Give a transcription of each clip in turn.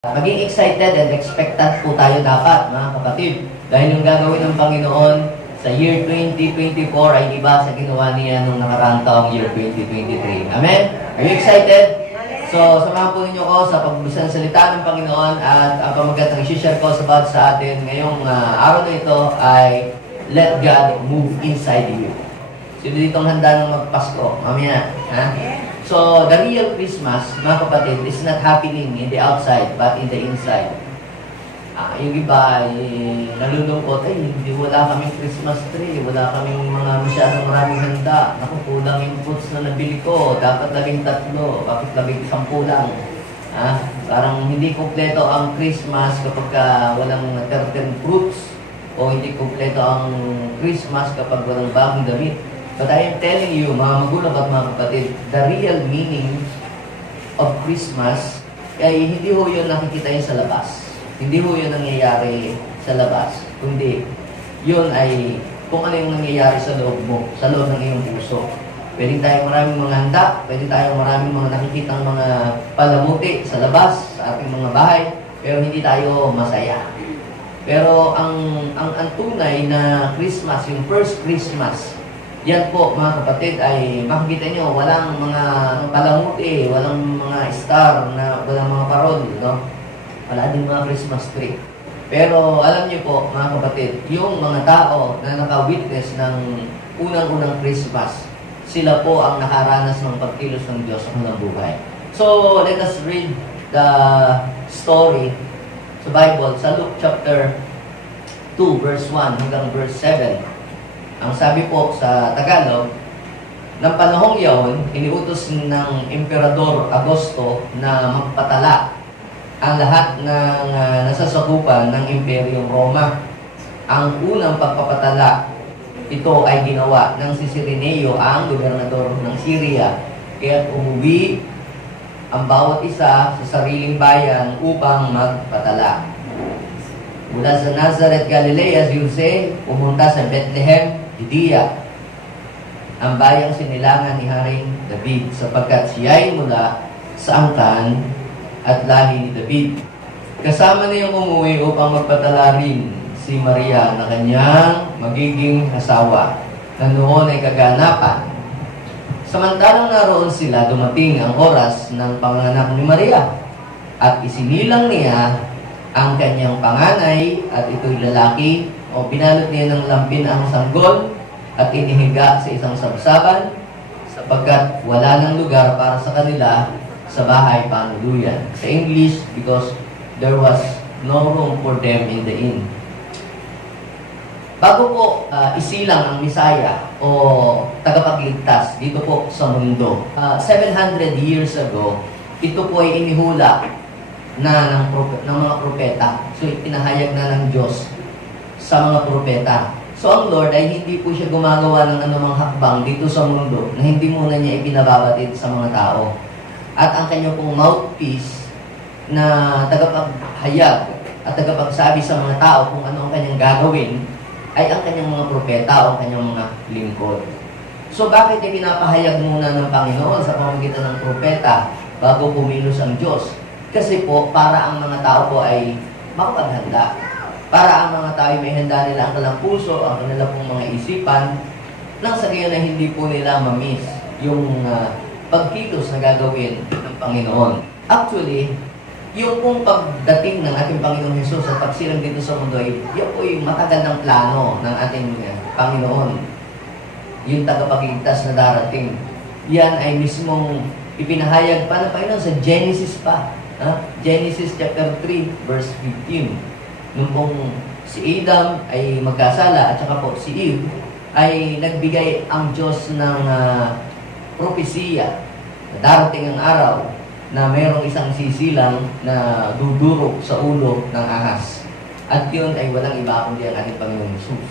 Maging excited and expectant po tayo dapat, mga kapatid. Dahil yung gagawin ng Panginoon sa year 2024 ay iba sa ginawa niya nung nakaraang taong year 2023. Amen? Are you excited? So, samahan po ninyo ko sa pagbubisa ng salita ng Panginoon at ang pamagat ng isi-share ko sa atin ngayong araw na ito ay Let God Move Inside You. Sino ditong handa ng magpasko? Mamaya. Ha? So, the real Christmas, mga kapatid, is not happening in the outside, but in the inside. Yung iba ay nalulungkot, wala kaming Christmas tree, wala kaming mga masyadong maraming handa. Naku, kulang yung fruits na nabili ko, dapat 13, bakit 10 lang? Parang hindi kompleto ang Christmas kapag walang 13 fruits, o hindi kompleto ang Christmas kapag walang bagong damit. But I am telling you, mga magulang at mga kapatid, the real meaning of Christmas ay hindi ho yun nakikita yun sa labas. Hindi ho yun nangyayari sa labas. Kundi, yun ay kung ano yung nangyayari sa loob mo, sa loob ng iyong puso. Pwede tayong maraming mga handa, pwede tayong maraming mga nakikitang mga palamuti sa labas, sa ating mga bahay, pero hindi tayo masaya. Pero ang tunay na Christmas, yung first Christmas, yan po, mga kapatid, ay makikita nyo, walang mga palamuti, walang mga star, walang mga parol, no? Wala din mga Christmas tree. Pero alam nyo po, mga kapatid, yung mga tao na naka-witness ng unang-unang Christmas, sila po ang nakaranas ng pagkilos ng Diyos sa kanilang buhay. So, let us read the story sa Bible, sa Luke chapter 2, verse 1 hanggang verse 7. Ang sabi po sa Tagalog, ng panahong yaon, iniutos ng Emperador Augusto na magpatala ang lahat ng nasasakupan ng Imperyong Roma. Ang unang pagpapatala, ito ay ginawa ng si Cirenio, ang gobernador ng Syria, kaya umuwi ang bawat isa sa sariling bayan upang magpatala. Mula sa Nazareth, Galilea, si Jose pumunta sa Bethlehem, Judea, ang bayang sinilangan ni Haring David, sapagkat siya'y mula sa angkan at lahi ni David. Kasama niyang umuwi upang magpatala rin si Maria na kanyang magiging asawa, na noon ay kaganapan. Samantalang naroon sila, dumating ang oras ng panganak ni Maria, at isinilang niya ang kanyang panganay, at ito'y lalaki, o binalot niya ng lampin ang sanggol at inihiga sa isang sabsaban sapagkat wala ng lugar para sa kanila sa bahay panuluyan. Sa English, because there was no room for them in the inn. Bago po isilang ang Misaya o tagapagligtas dito po sa mundo, 700 years ago, ito po ay inihula na ng mga propeta. So, itinahayag na ng Diyos sa mga propeta. So, ang Lord ay hindi po siya gumagawa ng anumang hakbang dito sa mundo na hindi muna niya ibinababatid sa mga tao. At ang kanya pong mouthpiece na tagapaghayag at tagapagsabi sa mga tao kung ano ang kanyang gagawin ay ang kanyang mga propeta o ang kanyang mga lingkod. So, bakit ipinapahayag muna ng Panginoon sa pamamagitan ng propeta bago pumilos ang Diyos? Kasi po, para ang mga tao po ay makapaghanda. Para ang mga tao may handa nila ang kanilang puso, ang kanilang pong mga isipan, nang sa gayon na hindi po nila mamiss yung pagkilos na gagawin ng Panginoon. Actually, yung pong pagdating ng ating Panginoon Jesus sa pagsilang dito sa mundo, yan po yung matagal ng plano ng ating Panginoon. Yung tagapagligtas na darating. Yan ay mismong ipinahayag pa ng Panginoon sa Genesis pa. Genesis chapter 3, verse 15. Nung pong si Adam ay magkasala at saka po si Eve, ay nagbigay ang Diyos ng propesiya na darating ang araw na mayroong isang sisilang na dudurog sa ulo ng ahas. At yun ay walang iba kundi ang ating Panginoon Jesus.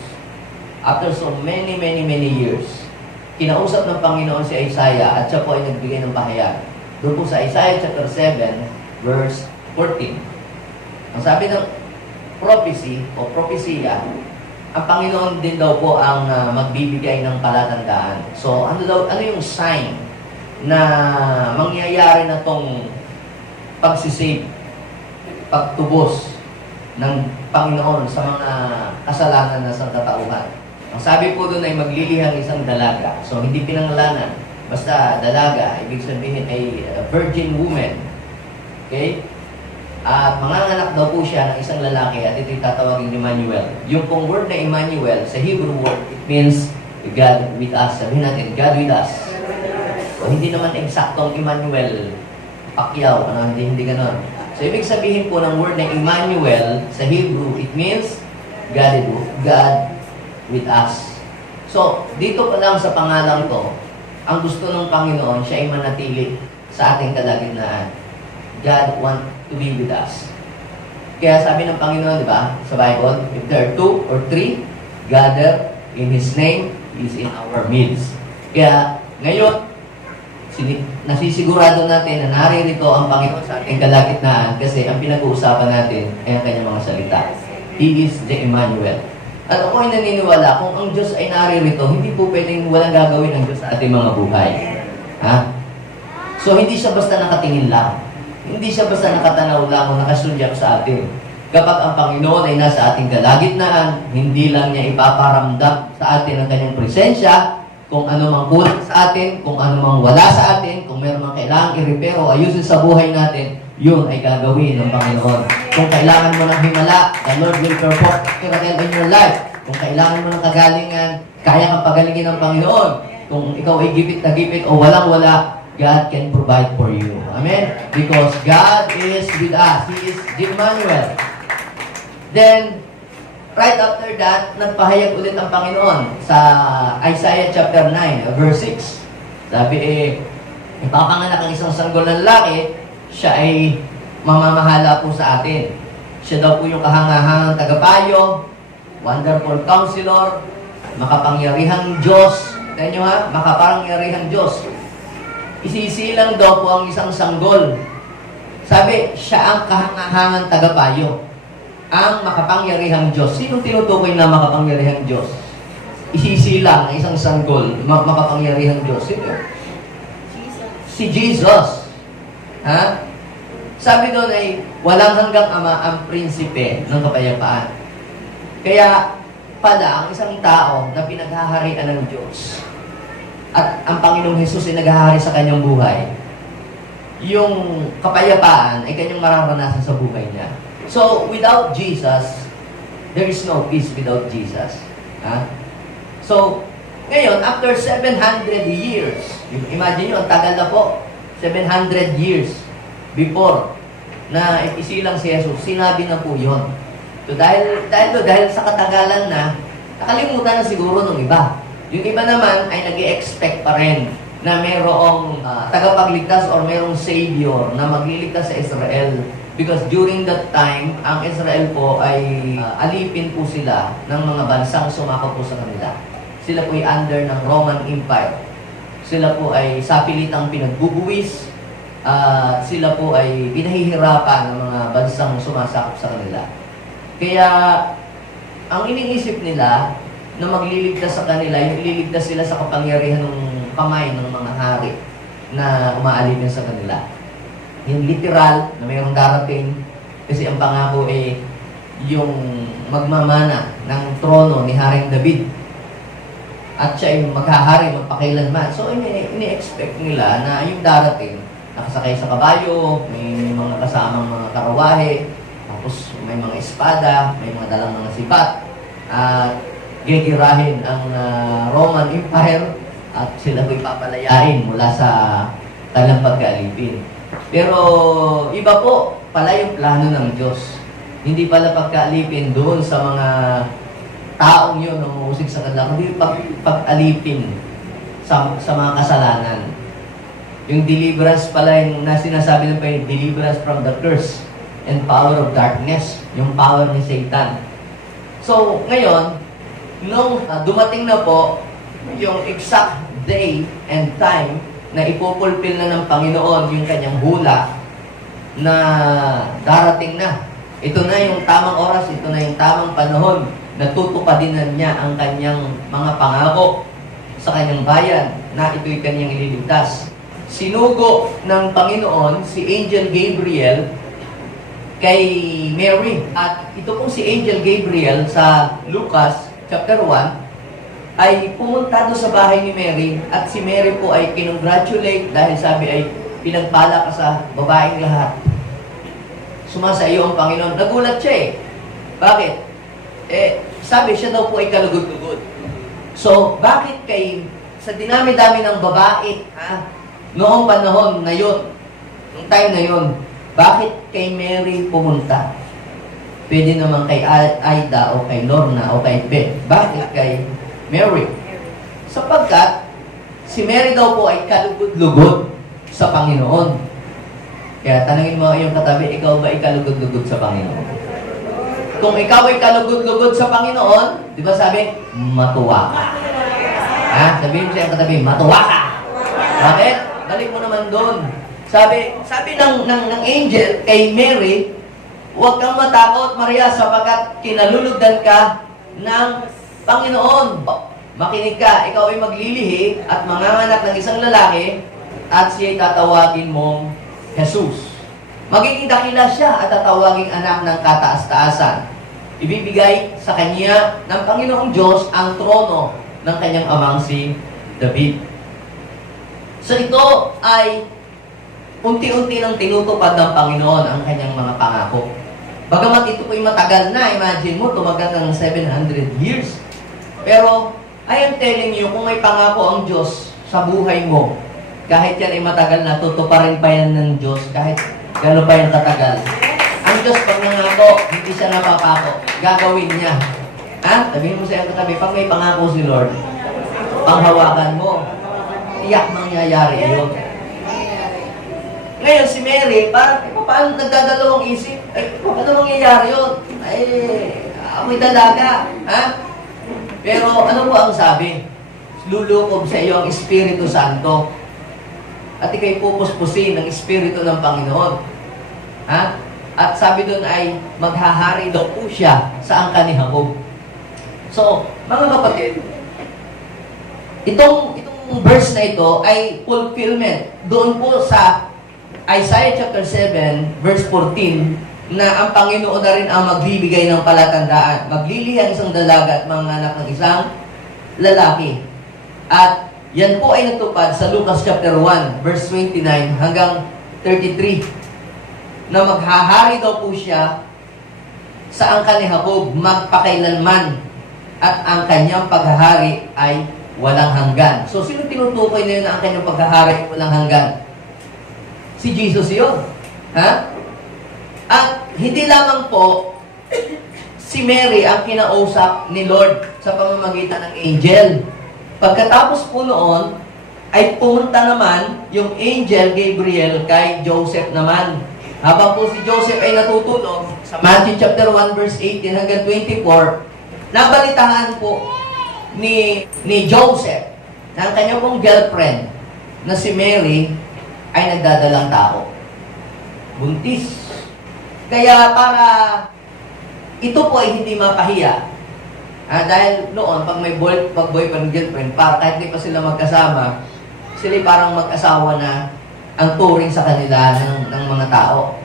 After so many years, kinausap ng Panginoon si Isaiah at siya po ay nagbigay ng pahayag. Doon po sa Isaiah chapter 7, verse 14. Ang sabi ng prophecy o propesiya, ang Panginoon din daw po ang magbibigay ng palatandaan. So, ano yung sign na mangyayari na tong pagsisave pagtubos ng Panginoon sa mga kasalanan ng sangkatauhan. Ang sabi po doon ay maglilihang isang dalaga. So, hindi pinangalanan. Basta dalaga, ibig sabihin ay virgin woman. Okay? At manganganak daw po siya ng isang lalaki at ito'y tatawagin Emmanuel. Yung pong word na Emmanuel, sa Hebrew word, it means God with us. Sabihin natin, God with us. So, hindi naman eksaktong Emmanuel, Pacquiao, hindi ganon. So, ibig sabihin po ng word na Emmanuel sa Hebrew, it means God with us. So, dito pa lang sa pangalan to, ang gusto ng Panginoon, siya ay manatili sa ating kalagitnaan. God want to be with us. Kaya sabi ng Panginoon, di ba, sa Bible, if there are 2 or 3 gather in His name, He is in our midst. Kaya, ngayon, nasisigurado natin na naririto ang Panginoon sa ating kalagitnaan kasi ang pinag-uusapan natin ay ang kanyang mga salita. He is the Emmanuel. At ako ay naniniwala, kung ang Diyos ay naririto, hindi po pwedeng walang gagawin ang Diyos sa ating mga buhay. Ha? So, hindi siya basta nakatingin lang. Hindi siya basta nakatanaw lang o nakasulyak sa atin. Kapag ang Panginoon ay nasa ating kalagitnaan, hindi lang niya ipaparamdam sa atin ang kanyang presensya, kung ano mang kulang sa atin, kung ano mang wala sa atin, kung meron mang kailangang i-repair o ayusin sa buhay natin, yun ay gagawin ng Panginoon. Kung kailangan mo ng himala, the Lord will perform miracle in your life. Kung kailangan mo ng kagalingan, kaya kang pagalingin ng Panginoon. Kung ikaw ay gipit na gipit o walang-wala, God can provide for you. Amen? Because God is with us. He is Emmanuel. Then, right after that, nagpahayag ulit ang Panginoon sa Isaiah chapter 9, verse 6. Sabi ipapanganak ang isang sanggol na lalaki, siya ay mamamahala po sa atin. Siya daw po yung kahangahangang tagapayo, wonderful counselor, makapangyarihang Diyos. Tignan nyo ha, makapangyarihang Diyos. Isisilang daw po ang isang sanggol. Sabi, siya ang kahangahangang tagapayo. Ang makapangyarihang Diyos. Sinong tinutukoy na makapangyarihang Diyos? Isisilang ang isang sanggol, makapangyarihang Diyos. Sino? Si Jesus. Ha? Sabi doon ay, walang hanggang ama ang prinsipe ng kapayapaan. Kaya, pala, ang isang tao na pinaghaharian ng Diyos, at ang Panginoong Hesus ay naghahari sa kanyang buhay, yung kapayapaan ay kanyang mararanasan sa buhay niya. So, without Jesus, there is no peace without Jesus. Ha? So, ngayon, after 700 years, imagine nyo, ang tagal na po, 700 years before na isilang si Jesus, sinabi na po yun. So, dahil sa katagalan na, nakalimutan na siguro ng iba. Yung iba naman ay nag-i-expect pa rin na mayroong tagapagligtas or mayroong Savior na magliligtas sa Israel. Because during that time, ang Israel po ay alipin po sila ng mga bansang sumakop po sa kanila. Sila po ay under ng Roman Empire. Sila po ay sapilitang pinagbubuwis. Sila po ay pinahihirapan ng mga bansang sumasakop sa kanila. Kaya, ang iniisip nila na magliligtas sa kanila, yung ililigtas sila sa kapangyarihan ng kamay ng mga hari na umaalipin sa kanila. Yung literal na mayroong darating, kasi ang pangako ay yung magmamana ng trono ni Haring David. At siya ay maghahari, magpakailanman. So, ini-expect nila na yung darating, nakasakay sa kabayo, may mga kasamang mga karawahe, tapos may mga espada, may mga dalang mga sibat, at gigirahin ang Roman Empire at sila ko'y papalayain mula sa talang pagkaalipin. Pero iba po pala yung plano ng Diyos. Hindi pala pagkaalipin doon sa mga taong yun na umusig sa kanila, kundi pag-alipin sa mga kasalanan. Yung deliverance pala yung sinasabi ng Panginoon, deliverance from the curse and power of darkness, yung power ni Satan. So, ngayon, nung dumating na po yung exact day and time na ipupulpil na ng Panginoon yung kanyang hula na darating na. Ito na yung tamang oras, ito na yung tamang panahon na tutupadin na niya ang kanyang mga pangako sa kanyang bayan na ito'y kanyang ililigtas. Sinugo ng Panginoon si Angel Gabriel kay Mary. At ito pong si Angel Gabriel sa Lucas chapter 1 ay pumunta doon sa bahay ni Mary at si Mary po ay kinongratulate dahil sabi ay pinagpala ka sa babaeng lahat. Sumasa iyo ang Panginoon. Nagulat siya eh. Bakit? Sabi siya daw po ay kalugod-lugod. So, bakit sa dinami-dami ng babae, noong panahon na yun, noong time na yun, bakit kay Mary pumunta? Pwede naman kay Aida o kay Lorna o kay Beth. Bakit kay Mary? Sapagkat si Mary daw po ay kalugod-lugod sa Panginoon. Kaya tanungin mo yung katabi, ikaw ba ay kalugod-lugod sa Panginoon? Kung ikaw ay kalugod-lugod sa Panginoon, di ba sabi, matuwa ka. Sabihin mo siya yung katabi, matuwa ka. Bakit? Balik mo naman doon. Sabi ng angel kay Mary, huwag kang matakot, Maria, sapagkat kinalulugdan ka ng Panginoon. Makinig ka, ikaw ay maglilihi at manganganak ng isang lalaki at siya'y tatawagin mong Jesus. Magiging dakila siya at tatawaging anak ng kataas-taasan. Ibibigay sa kanya ng Panginoong Diyos ang trono ng kanyang amang si David. So ito ay unti-unti nang tinutupad ng Panginoon ang kanyang mga pangako. Bagamat ito po'y matagal na, imagine mo, tumagal ng 700 years. Pero, I am telling you, kung may pangako ang Diyos sa buhay mo, kahit yan ay matagal na, tutuparin pa yan ng Diyos, kahit gano'n pa yan katagal. Ang Diyos, pag nangako, hindi siya napapako. Gagawin niya. Sabihin mo sa iyong katabi, pag may pangako si Lord, panghawakan mo, tiyak mangyayari yun. Ngayon, si Mary, paano nagdadalawang isip? Paano mangyayari yun? Ako'y dalaga. Pero ano po ang sabi? Lulukob sa iyo ang Espiritu Santo. At ikay pupuspusin ng Espiritu ng Panginoon. At sabi doon ay, maghahari daw po siya sa angkan ni Jacob. So, mga kapatid, itong verse na ito ay fulfillment doon po sa Isaiah chapter 7, verse 14, na ang Panginoon na rin ang magbibigay ng palatandaan. Maglilihi ang isang dalaga at manganak ng isang lalaki. At yan po ay natupad sa Lucas chapter 1, verse 29 hanggang 33, na maghahari daw po siya sa angkan ni Jacob magpakailanman at ang kanyang paghahari ay walang hanggan. So, sino tinutukoy na yun na ang kanyang paghahari ay walang hanggan? Si Jesus yun. At hindi lamang po si Mary ang kinausap ni Lord sa pamamagitan ng angel. Pagkatapos po noon, ay pumunta naman yung angel Gabriel kay Joseph naman. Habang po si Joseph ay natutulog, sa Matthew chapter 1 verse 18 hanggang 24, nabalitaan po ni Joseph na ang kanyang pong girlfriend na si Mary ay nagdadalang tao. Buntis. Kaya para ito po ay hindi mapahiya. Dahil noon, pag may boyfriend, girlfriend, para kahit hindi pa sila magkasama, sila parang mag-asawa na ang turing sa kanila ng mga tao.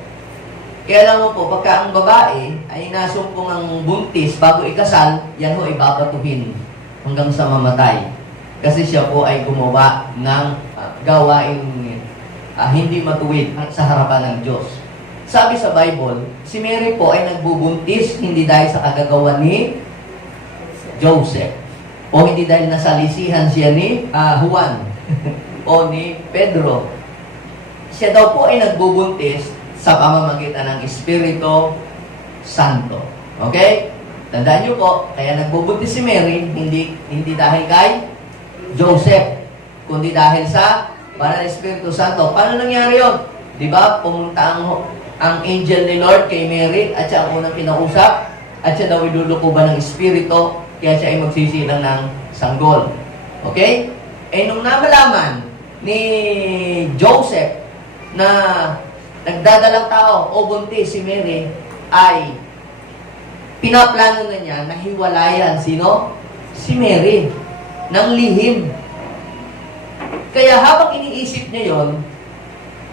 Kaya alam mo po, pagka ang babae ay nasumpong ang buntis bago ikasal, yan ho ay babatuhin hanggang sa mamatay. Kasi siya po ay gumawa ng gawaing hindi matuwid sa harapan ng Diyos. Sabi sa Bible, si Mary po ay nagbubuntis hindi dahil sa kagagawa ni Joseph o hindi dahil nasalisihan siya ni Juan o ni Pedro. Siya daw po ay nagbubuntis sa pamamagitan ng Espiritu Santo. Okay? Tandaan niyo po, kaya nagbubuntis si Mary hindi dahil kay Joseph, kundi dahil sa para ng Espiritu Santo. Paano nangyari yun? Di ba? Pumunta ang angel ni Lord kay Mary at siya ang unang kinausap at siya daw ilulukuban ng Espiritu kaya siya ay magsisilang ng sanggol. Okay? Nung namalaman ni Joseph na nagdadalang tao o buntis si Mary, ay pinaplano na niya na hiwalayan sino? Si Mary ng lihim. Kaya habang iniisip niya yon,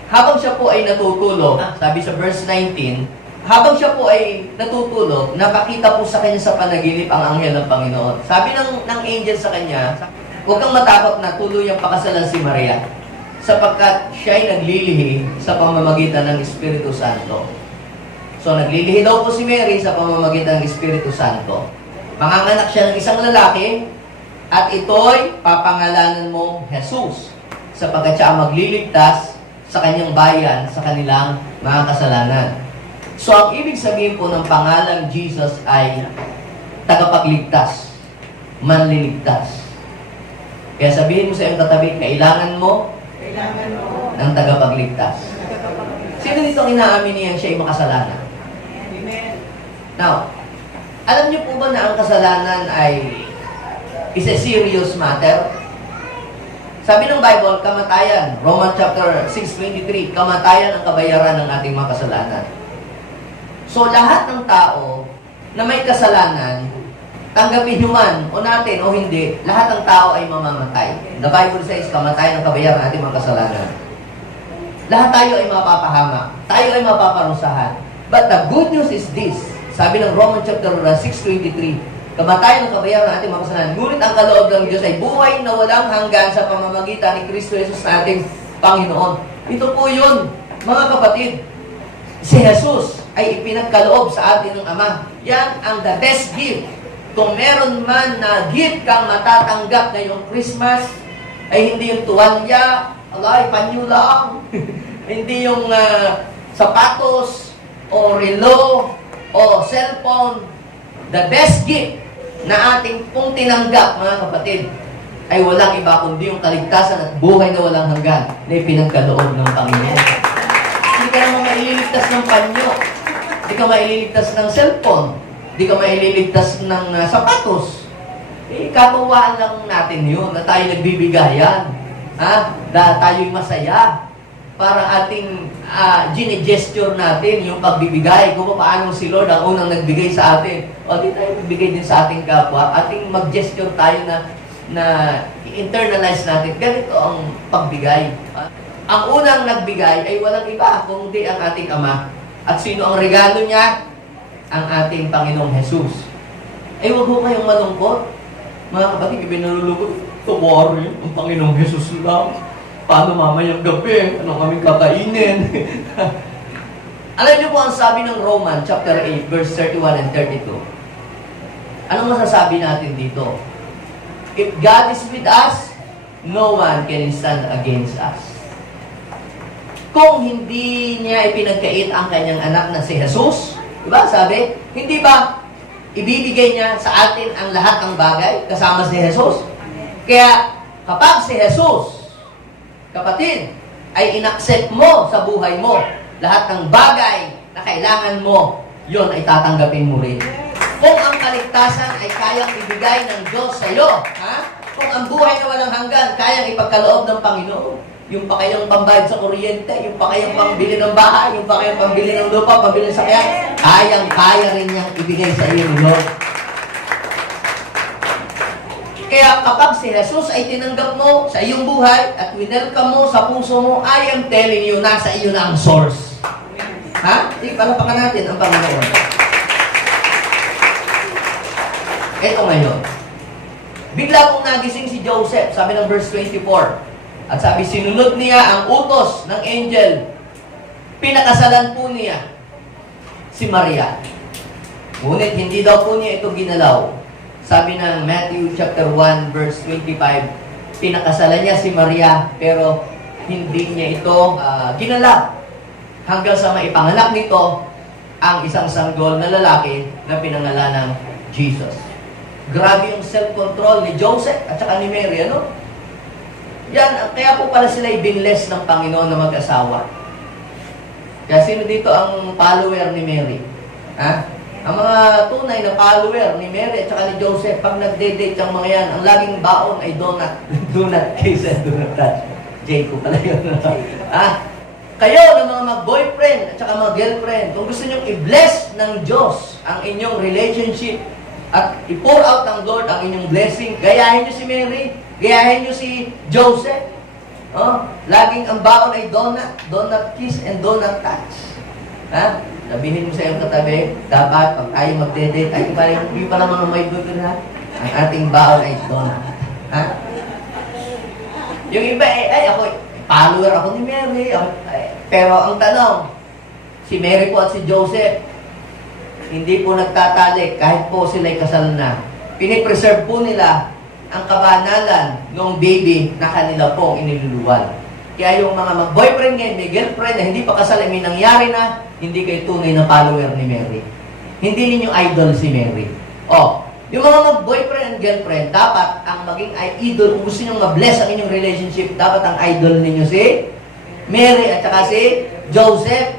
habang siya po ay natutulog, sabi sa verse 19, habang siya po ay natutulog, napakita po sa kanya sa panaginip ang anghel ng Panginoon. Sabi ng angel sa kanya, huwag kang matakot na tuluyang pakasalan si Maria, sapagkat siya ay naglilihi sa pamamagitan ng Espiritu Santo. So, naglilihi daw po si Mary sa pamamagitan ng Espiritu Santo. Manganganak siya ng isang lalaki, at ito'y papangalanan mong Jesus, sapagkat siya ang magliligtas sa kanyang bayan sa kanilang mga kasalanan. So, ang ibig sabihin po ng pangalang Jesus ay tagapagligtas, manliligtas. Kaya sabihin mo sa iyong katabi, kailangan mo ng tagapagligtas. Sino dito ang inaamin niya siya ay makasalanan? Amen. Now, alam niyo po ba na ang kasalanan ay is a serious matter? Sabi ng Bible, kamatayan, Romans chapter 6:23, kamatayan ang kabayaran ng ating mga kasalanan. So, lahat ng tao na may kasalanan, tanggapin nyo man o natin o hindi, lahat ng tao ay mamamatay. The Bible says, kamatayan ang kabayaran ng ating mga kasalanan. Lahat tayo ay mapapahama. Tayo ay mapaparusahan. But the good news is this. Sabi ng Romans chapter 6:23, kamatayan ang kabayaran ng ating mga kasalanan. Ngunit ang kaloob ng Diyos ay buhay na walang hanggan sa pamamagitan ni Kristo Jesus na ating Panginoon. Ito po yun, mga kapatid. Si Jesus ay ipinagkaloob sa atin ng Ama. Yan ang the best gift. Kung meron man na gift kang matatanggap ngayong Christmas, ay hindi yung tuwalya, panyo lang, hindi yung sapatos, o relo, o cellphone. The best gift na ating pong tinanggap, mga kapatid, ay walang iba kundi yung kaligtasan at buhay na walang hanggan na ipinagkaloob ng Panginoon. Hindi ka naman maililigtas ng panyo. Hindi ka maililigtas ng cellphone. Hindi ka maililigtas ng sapatos. Katuwaan lang natin yun na tayo nagbibigayan. Tayo'y masaya. Para ating gine-gesture natin yung pagbibigay. Kung paano si Lord ang unang nagbigay sa atin. O di tayo magbigay din sa ating kapwa. Ating mag-gesture tayo na internalize natin. Ganito ang pagbigay. Ang unang nagbigay ay walang iba kundi ang ating Ama. At sino ang regalo niya? Ang ating Panginoong Jesus. Ay huwag ho kayong malungkot. Mga kapatid, ibinalulugod. Tuwari, ang Panginoong Jesus lang. Paano mamayang gabi? Ano kaming kakainin? Alam niyo po ang sabi ng Roman chapter 8, verse 31 and 32. Anong masasabi natin dito? If God is with us, no one can stand against us. Kung hindi niya ipinagkait ang kanyang anak na si Jesus, diba sabi? Hindi ba ibibigay niya sa atin ang lahat ng bagay kasama si Jesus? Kaya kapag si Jesus, kapatid, ay inaccept mo sa buhay mo, lahat ng bagay na kailangan mo, yon ay tatanggapin mo rin. Kung ang kaligtasan ay kayang ibigay ng Diyos sa iyo, kung ang buhay na walang hanggan, kayang ipagkaloob ng Panginoon, yung pa kayang pambayad sa kuryente, yung pa kayang pambili ng bahay, yung pa kayang pambili ng lupa, pambili ng sakyan, kayang-kaya rin niyang ibigay sa iyo ni Lord. Kaya kapag si Jesus ay tinanggap mo sa iyong buhay at winelcome mo sa puso mo, I am telling you, nasa iyo na ang source. Sige, palapakan natin ang Panginoon. Ito ngayon. Bigla pong nagising si Joseph, sabi ng verse 24. At sabi, sinunod niya ang utos ng angel. Pinakasalan po niya si Maria. Ngunit hindi daw po niya ito ginalaw. Sabi ng Matthew chapter 1 verse 25, pinakasalan niya si Maria pero hindi niya ito ginalaw hanggang sa maipanganak nito ang isang sanggol na lalaki na pinangalan ng Jesus. Grabe yung self-control ni Joseph at saka ni Mary, ano? Yan, kaya po pala sila binless ng Panginoon na mag-asawa. Kaya sino dito ang follower ni Mary? Ang mga tunay na follower ni Mary at saka ni Joseph, pag nagde-date ang mga yan, ang laging baon ay donut. Donut kiss and donut touch. Jacob pala yun. Kayo ng mga mag-boyfriend at saka mga girlfriend, kung gusto nyo i-bless ng Diyos ang inyong relationship at i-pour out ng Lord ang inyong blessing, gayahin nyo si Mary, gayahin nyo si Joseph. Laging ang baon ay donut, donut kiss and donut touch. Sabihin mo sa iyong katabi, dapat pag tayo magde-date, ay hindi pala mga may dugo na, ang ating baon ay donut. Ha? Yung iba, ako, follower ako ni Mary. Pero ang tanong, si Mary po at si Joseph, hindi po nagtatalik kahit po sila'y kasal na. Pinipreserve po nila ang kabanalan ng baby na kanila pong iniluluwal. Kaya yung mga mag-boyfriend ngayon, may girlfriend na hindi pa kasal, may nangyari na, hindi kayo tunay na follower ni Mary. Hindi ninyo idol si Mary. Yung mga mag-boyfriend and girlfriend, dapat ang maging idol, kung gusto nyo ma-bless ang inyong relationship, dapat ang idol ninyo si Mary at saka si Joseph.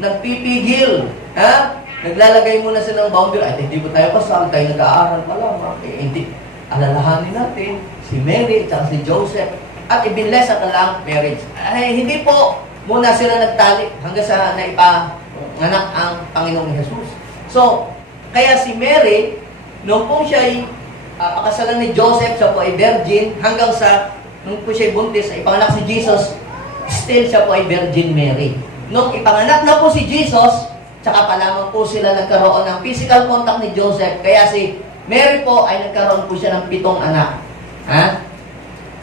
Nagpipigil. Ha? Naglalagay muna sila ng boundary. Ay, hindi po tayo kasal, tayo nag-aaral pa lang. Hindi. Alalahanin natin si Mary at saka si Joseph. At i-bless at lang marriage. Ay, hindi po muna sila nagtalik hanggang sa naipanganak ang Panginoong Jesus. So, kaya si Mary, nung po siya ay pakasalan ni Joseph, siya po ay virgin, hanggang sa, nung po siya ay buntis, ay ipanganak si Jesus, still siya po ay Virgin Mary. Nung ipanganak na po si Jesus, tsaka pa lamang po sila nagkaroon ng physical contact ni Joseph, kaya si Mary po ay nagkaroon po siya ng 7 anak. Ha?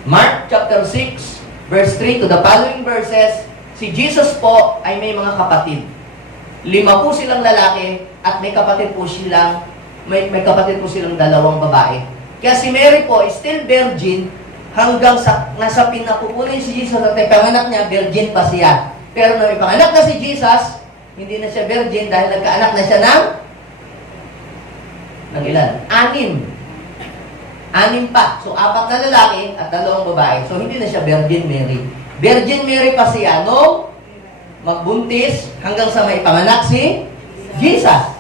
Mark chapter 6, verse 3 to the following verses, si Jesus po ay may mga kapatid. 5 po silang lalaki at may kapatid po silang may kapatid po silang 2 babae. Kaya si Mary po is still virgin hanggang sa nasa pinapupunin si Jesus at ipanganak niya, virgin pa siya. Pero nung ipanganak na si Jesus, hindi na siya virgin dahil nagkaanak na siya ng ilan? 6 pa. So, 4 na lalaki at 2 babae. So, hindi na siya Virgin Mary. Virgin Mary pa siya nung magbuntis hanggang sa may panganak si Jesus.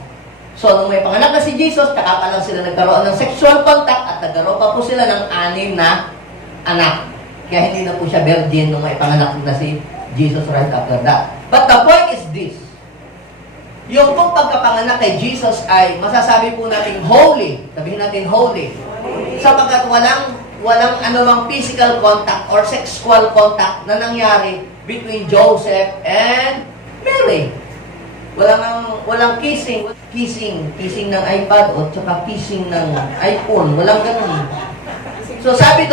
So, nung may panganak na si Jesus, tsaka pa lang sila nagkaroon ng sexual contact at nagkaroon pa po sila ng 6 na anak. Kaya hindi na po siya virgin nung may panganak na si Jesus right after that. But the point is this. Yung pong pagkapanganak kay Jesus ay masasabi po natin holy. Sabihin natin holy. Sapagkat walang anumang physical contact or sexual contact na nangyari between Joseph and Mary. Walang kissing ng iPad o tsaka kissing ng iPhone. Walang ganun. So sabi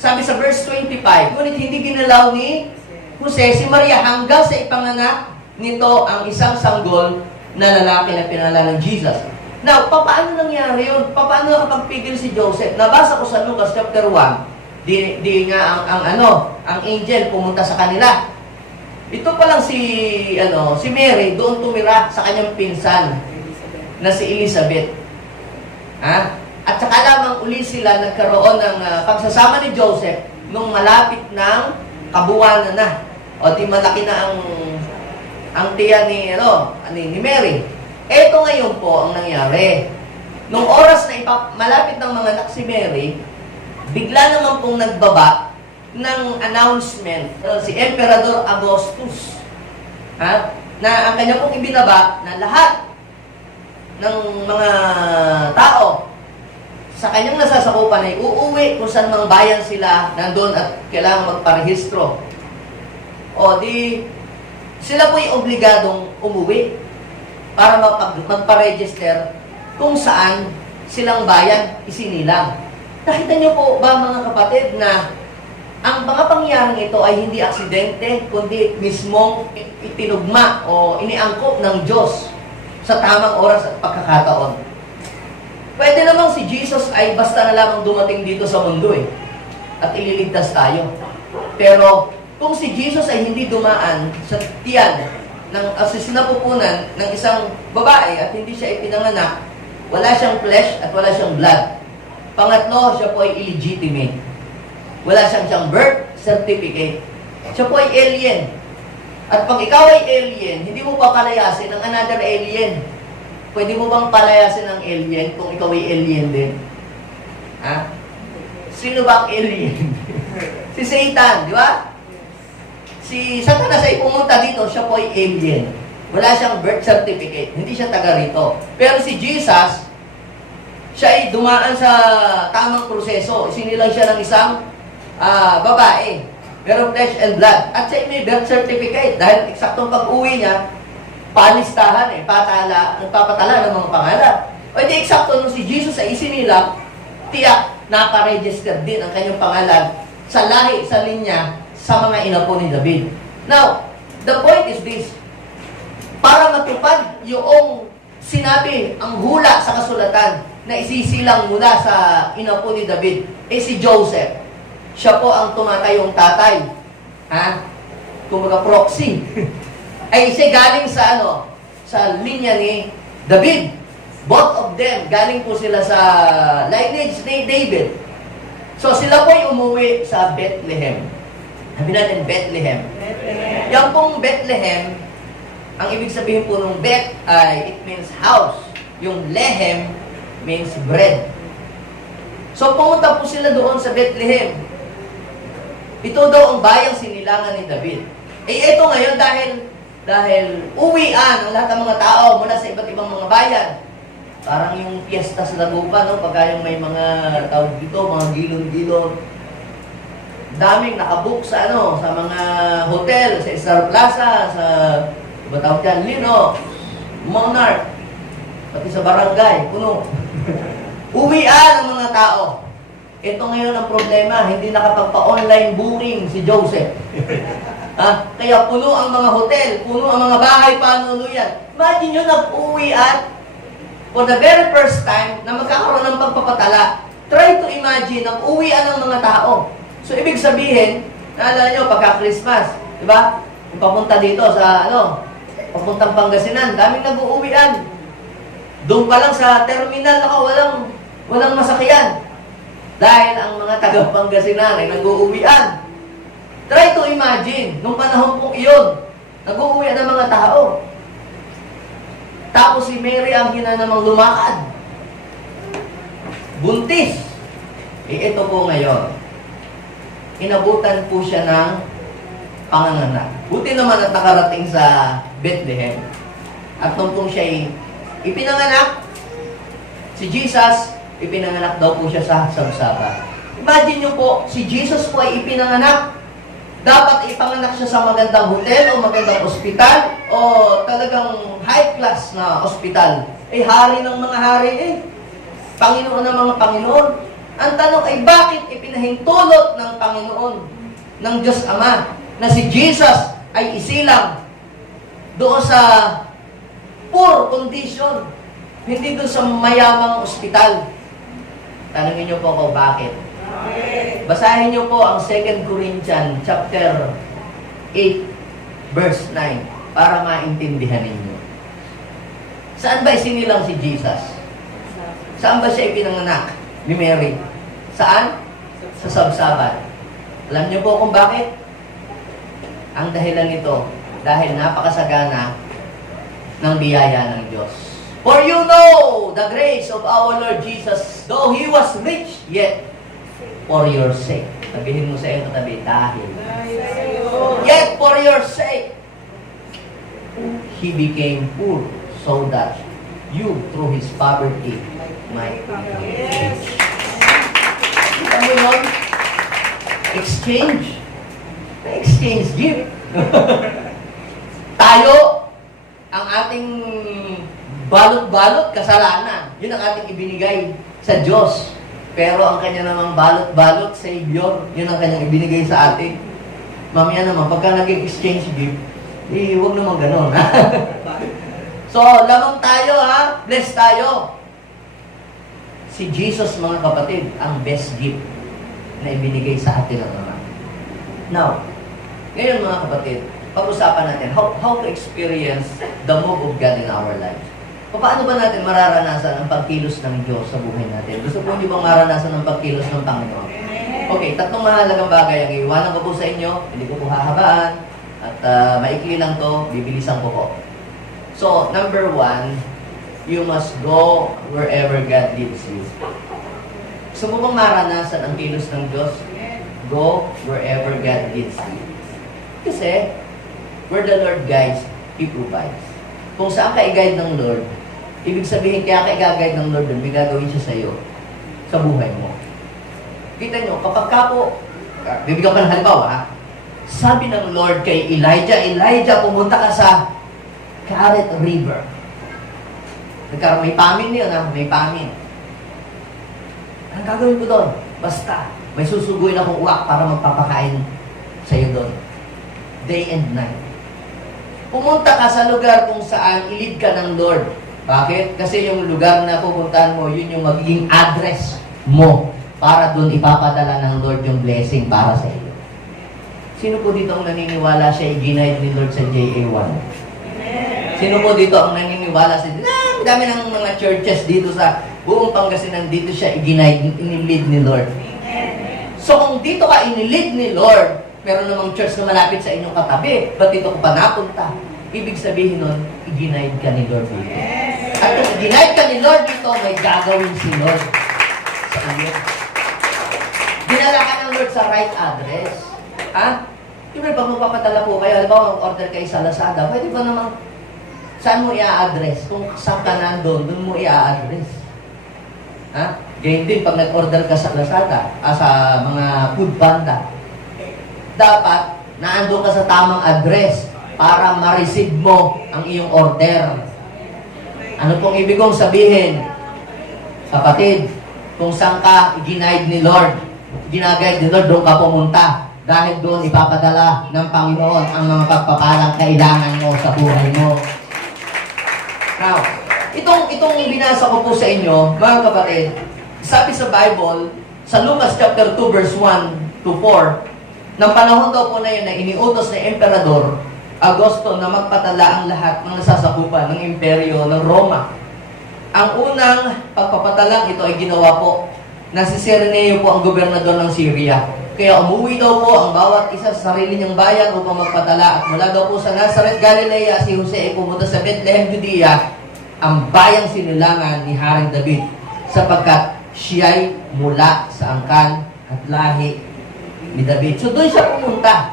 sa verse 25, ngunit hindi ginalaw ni Jose si Maria hanggang sa ipanganak nito ang isang sanggol na lalaki na pinangalan ng Jesus. Now, paano nangyari yun? Paano nakapagpigil si Joseph? Nabasa ko sa Lucas chapter 1, di nga ang angel pumunta sa kanila. Ito pa lang si Mary doon tumira sa kanyang pinsan na si Elizabeth. Ha? At saka lamang uli sila nagkaroon ng pagsasama ni Joseph nung malapit ng kabuwanan na. O di malaki na ang tiya ni Mary. Ito ngayon po ang nangyari. Nung oras na malapit ng mga anak si Mary, bigla naman pong nagbaba ng announcement si Emperador Augustus. Ha? Na ang kanya pong ibinaba na lahat ng mga tao sa kanyang nasasakupan ay uuwi kung saan mang bayan sila nandun at kailangan magparehistro. O di, sila po ay obligadong umuwi para magpa-register kung saan silang bayan isinilang. Nakita niyo po ba mga kapatid na ang mga pangyayaring ito ay hindi aksidente, kundi mismong itinugma o iniangkop ng Diyos sa tamang oras at pagkakataon. Pwede namang si Jesus ay basta na lamang dumating dito sa mundo at ililigtas tayo. Pero kung si Jesus ay hindi dumaan sa tiyan ng sinapupunan ng isang babae at hindi siya ipinanganak, wala siyang flesh at wala siyang blood. Pangatlo, siya po ay illegitimate. Wala siyang birth certificate. Siya po ay alien. At pag ikaw ay alien, hindi mo pa palayasin ng another alien. Pwede mo bang palayasin ng alien kung ikaw ay alien din? Ha? Sino ba ang alien? Si Satan, di ba? Si Satanas ay pumunta dito, siya po ay alien. Wala siyang birth certificate. Hindi siya taga rito. Pero si Jesus, siya ay dumaan sa tamang proseso. Isinilang siya ng isang babae. Pero flesh and blood. At siya ay may birth certificate. Dahil eksaktong pag-uwi niya, palistahan nagpapatala ng mga pangalan. O di eksakto nung si Jesus ay isinilang, tiyak, naka-register din ang kanyang pangalan sa lahi, sa linya, sa mga inapo ni David. Now, the point is this, para matupad yung sinabi, ang hula sa kasulatan na isisilang mula sa inapo ni David, si Joseph. Siya po ang tumatayong tatay. Kumbaga proxy. Ay siya galing sa sa linya ni David. Both of them, galing po sila sa lineage ni David. So sila po ay umuwi sa Bethlehem. Sabi natin Bethlehem. Yan pong Bethlehem, ang ibig sabihin po ng Bet ay it means house. Yung Lehem means bread. So pumunta po sila doon sa Bethlehem. Ito daw ang bayang sinilangan ni David. Ito ngayon dahil uwian ang lahat ng mga tao mula sa iba't ibang mga bayan. Parang yung piyesta sa Dagupan, pagka yung may mga tawag dito, mga gilon-gilon. Daming nakabook sa sa mga hotel, sa Star Plaza, sa iba tawag dyan, Lino, Monarch, pati sa barangay, puno. Uwian ang mga tao. Ito ngayon ang problema, hindi nakapagpa-online booking si Joseph. Kaya puno ang mga hotel, puno ang mga bahay, panuluyan. Imagine nyo, nag-uwian for the very first time na magkakaroon ng pagpapatala. Try to imagine, nag-uwian ng mga tao. So, ibig sabihin, naalala nyo, pagka-Christmas, di ba? Kung papunta dito sa, papuntang Pangasinan, daming nag-uuwian. Doon pa lang sa terminal, walang masakyan. Dahil ang mga taga-Pangasinan ay nag-uuwian. Try to imagine, nung panahon pong iyon, nag-uuwian ng mga tao. Tapos si Mary ang ginanamang lumakad. Buntis. Ito po ngayon. Inabutan po siya ng panganganak. Buti naman at nakarating sa Bethlehem. At nung pong siya ipinanganak, si Jesus, ipinanganak daw po siya sa sabsaba. Imagine nyo po, si Jesus po ay ipinanganak. Dapat ipanganak siya sa magandang hotel o magandang ospital o talagang high class na ospital. Hari ng mga hari Panginoon ng mga Panginoon. Ang tanong ay bakit ipinahintulot ng Panginoon, ng Diyos Ama, na si Jesus ay isilang doon sa poor condition, hindi doon sa mayamang ospital. Tanungin niyo po ako bakit. Basahin niyo po ang 2 Corinthians chapter 8 verse 9 para maintindihan ninyo. Saan ba isinilang si Jesus? Saan ba siya ipinanganak ni Mary? Saan? Sa sabsaban. Alam niyo po kung bakit? Ang dahilan nito, dahil napakasagana ng biyaya ng Diyos. For you know the grace of our Lord Jesus, though He was rich, yet for your sake. Sabihin mo sa iyo katabi, dahil. Yet for your sake, He became poor, so that you, through His poverty, might be rich. Kita mo yun? Exchange. Exchange gift. Tayo, ang ating balot-balot, kasalanan. Yun ang ating ibinigay sa Diyos. Pero ang kanya namang balot-balot, Savior, yun ang kanyang ibinigay sa atin. Mamaya naman, pagka naging exchange gift, huwag naman ganon. So, lamang tayo bless tayo. Si Jesus, mga kapatid, ang best gift na ibinigay sa atin ng Ama. Now, ngayon mga kapatid, pag-usapan natin how to experience the move of God in our lives. Paano ba natin mararanasan ang pagkilos ng Diyos sa buhay natin? Gusto po hindi bang maranasan ang pagkilos ng Panginoon? Okay, tatlong mahalagang bagay ang iiwanan ko po sa inyo, hindi ko po hahabaan, at maikli lang to, bibilisan ko po. So, number 1, you must go wherever God leads you. Gusto mo bang maranasan ang kilos ng Diyos? Go wherever God leads you. Kasi, where the Lord guides, He provides. Kung saan ka i-guide ng Lord, ibig sabihin, kaya ka i-guide ng Lord doon, may gagawin siya sa iyo, sa buhay mo. Kita nyo, kapag ka po, bibigyan ko ng halimbawa, sabi ng Lord kay Elijah, Elijah, pumunta ka sa Karet River. May famine yun, ha? May famine. Anong gagawin ko doon? Basta, may susuguin akong uwak para magpapakain sa'yo doon. Day and night. Pumunta ka sa lugar kung saan ilid ka ng Lord. Bakit? Kasi yung lugar na pupuntahan mo, yun yung magiging address mo para doon ipapadala ng Lord yung blessing para sa iyo. Sino po dito ang naniniwala siya i-guide ni Lord sa JA1? Sino po dito ang naniniwala sa dami ng mga churches dito sa buong Pangasinan, dito siya i-guide, inilid ni Lord. So kung dito ka inilid ni Lord, meron namang church na malapit sa inyong katabi, ba't dito ko pa napunta? Ibig sabihin nun, i-guide ka ni Lord dito. At kung i-guide ka ni Lord dito, may gagawin si Lord sa iyo. Dinala ka ng Lord sa right address. Ha? Yung pag magpapadala po kayo, halimbawa mag-order kayo sa Lazada, pwede ba namang saan mo i-address? Kung saan ka nandun, doon mo i-address. Ha? Ganyan din, pag nag-order ka sa Lazada, sa mga food panda, dapat naandun ka sa tamang address para ma-receive mo ang iyong order. Ano pong ibig kong sabihin? Kapatid, kung saan ka i-guide ni Lord, ginaguide ni Lord, doon ka pumunta. Dahil doon ipapadala ng Panginoon ang mga pagpapalang kailangan mo sa buhay mo. Now, itong binasa ko po sa inyo, mga kapatid, sabi sa Bible, sa Lucas chapter 2 verse 1 to 4, ng panahon daw po na yun na iniutos ng Emperador Augusto na magpatala ang lahat ng nasasakupan ng imperyo ng Roma. Ang unang pagpapatalang ito ay ginawa po na si Cirenio po ang gobernador ng Syria. Kaya umuwi daw po ang bawat isa sa sarili niyang bayan upang magpatala. At mula daw po sa Nazareth, Galilea, si Jose ay pumunta sa Bethlehem, Judea, ang bayang sinilangan ni Haring David, sapagkat siya'y mula sa angkan at lahi ni David. So doon siya pumunta.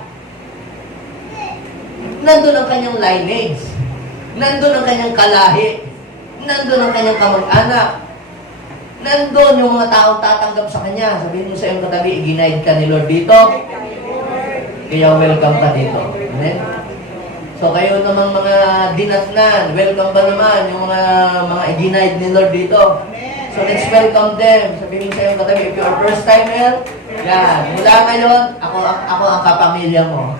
Nandun ang kanyang lineage. Nandun ang kanyang kalahi. Nandun ang kanyang kamag-anak. Nandun yung mga taong tatanggap sa kanya. Sabihin mo sa iyong katabi, i-guide ka ni Lord dito. Kaya welcome ka dito. Amen? So kayo namang mga dinatnan, welcome ba naman yung mga i-guide ni Lord dito? So let's welcome them. Sabihin mo sa iyong katabi, if you're first timer, yan. Mula ngayon, ako ang kapamilya mo.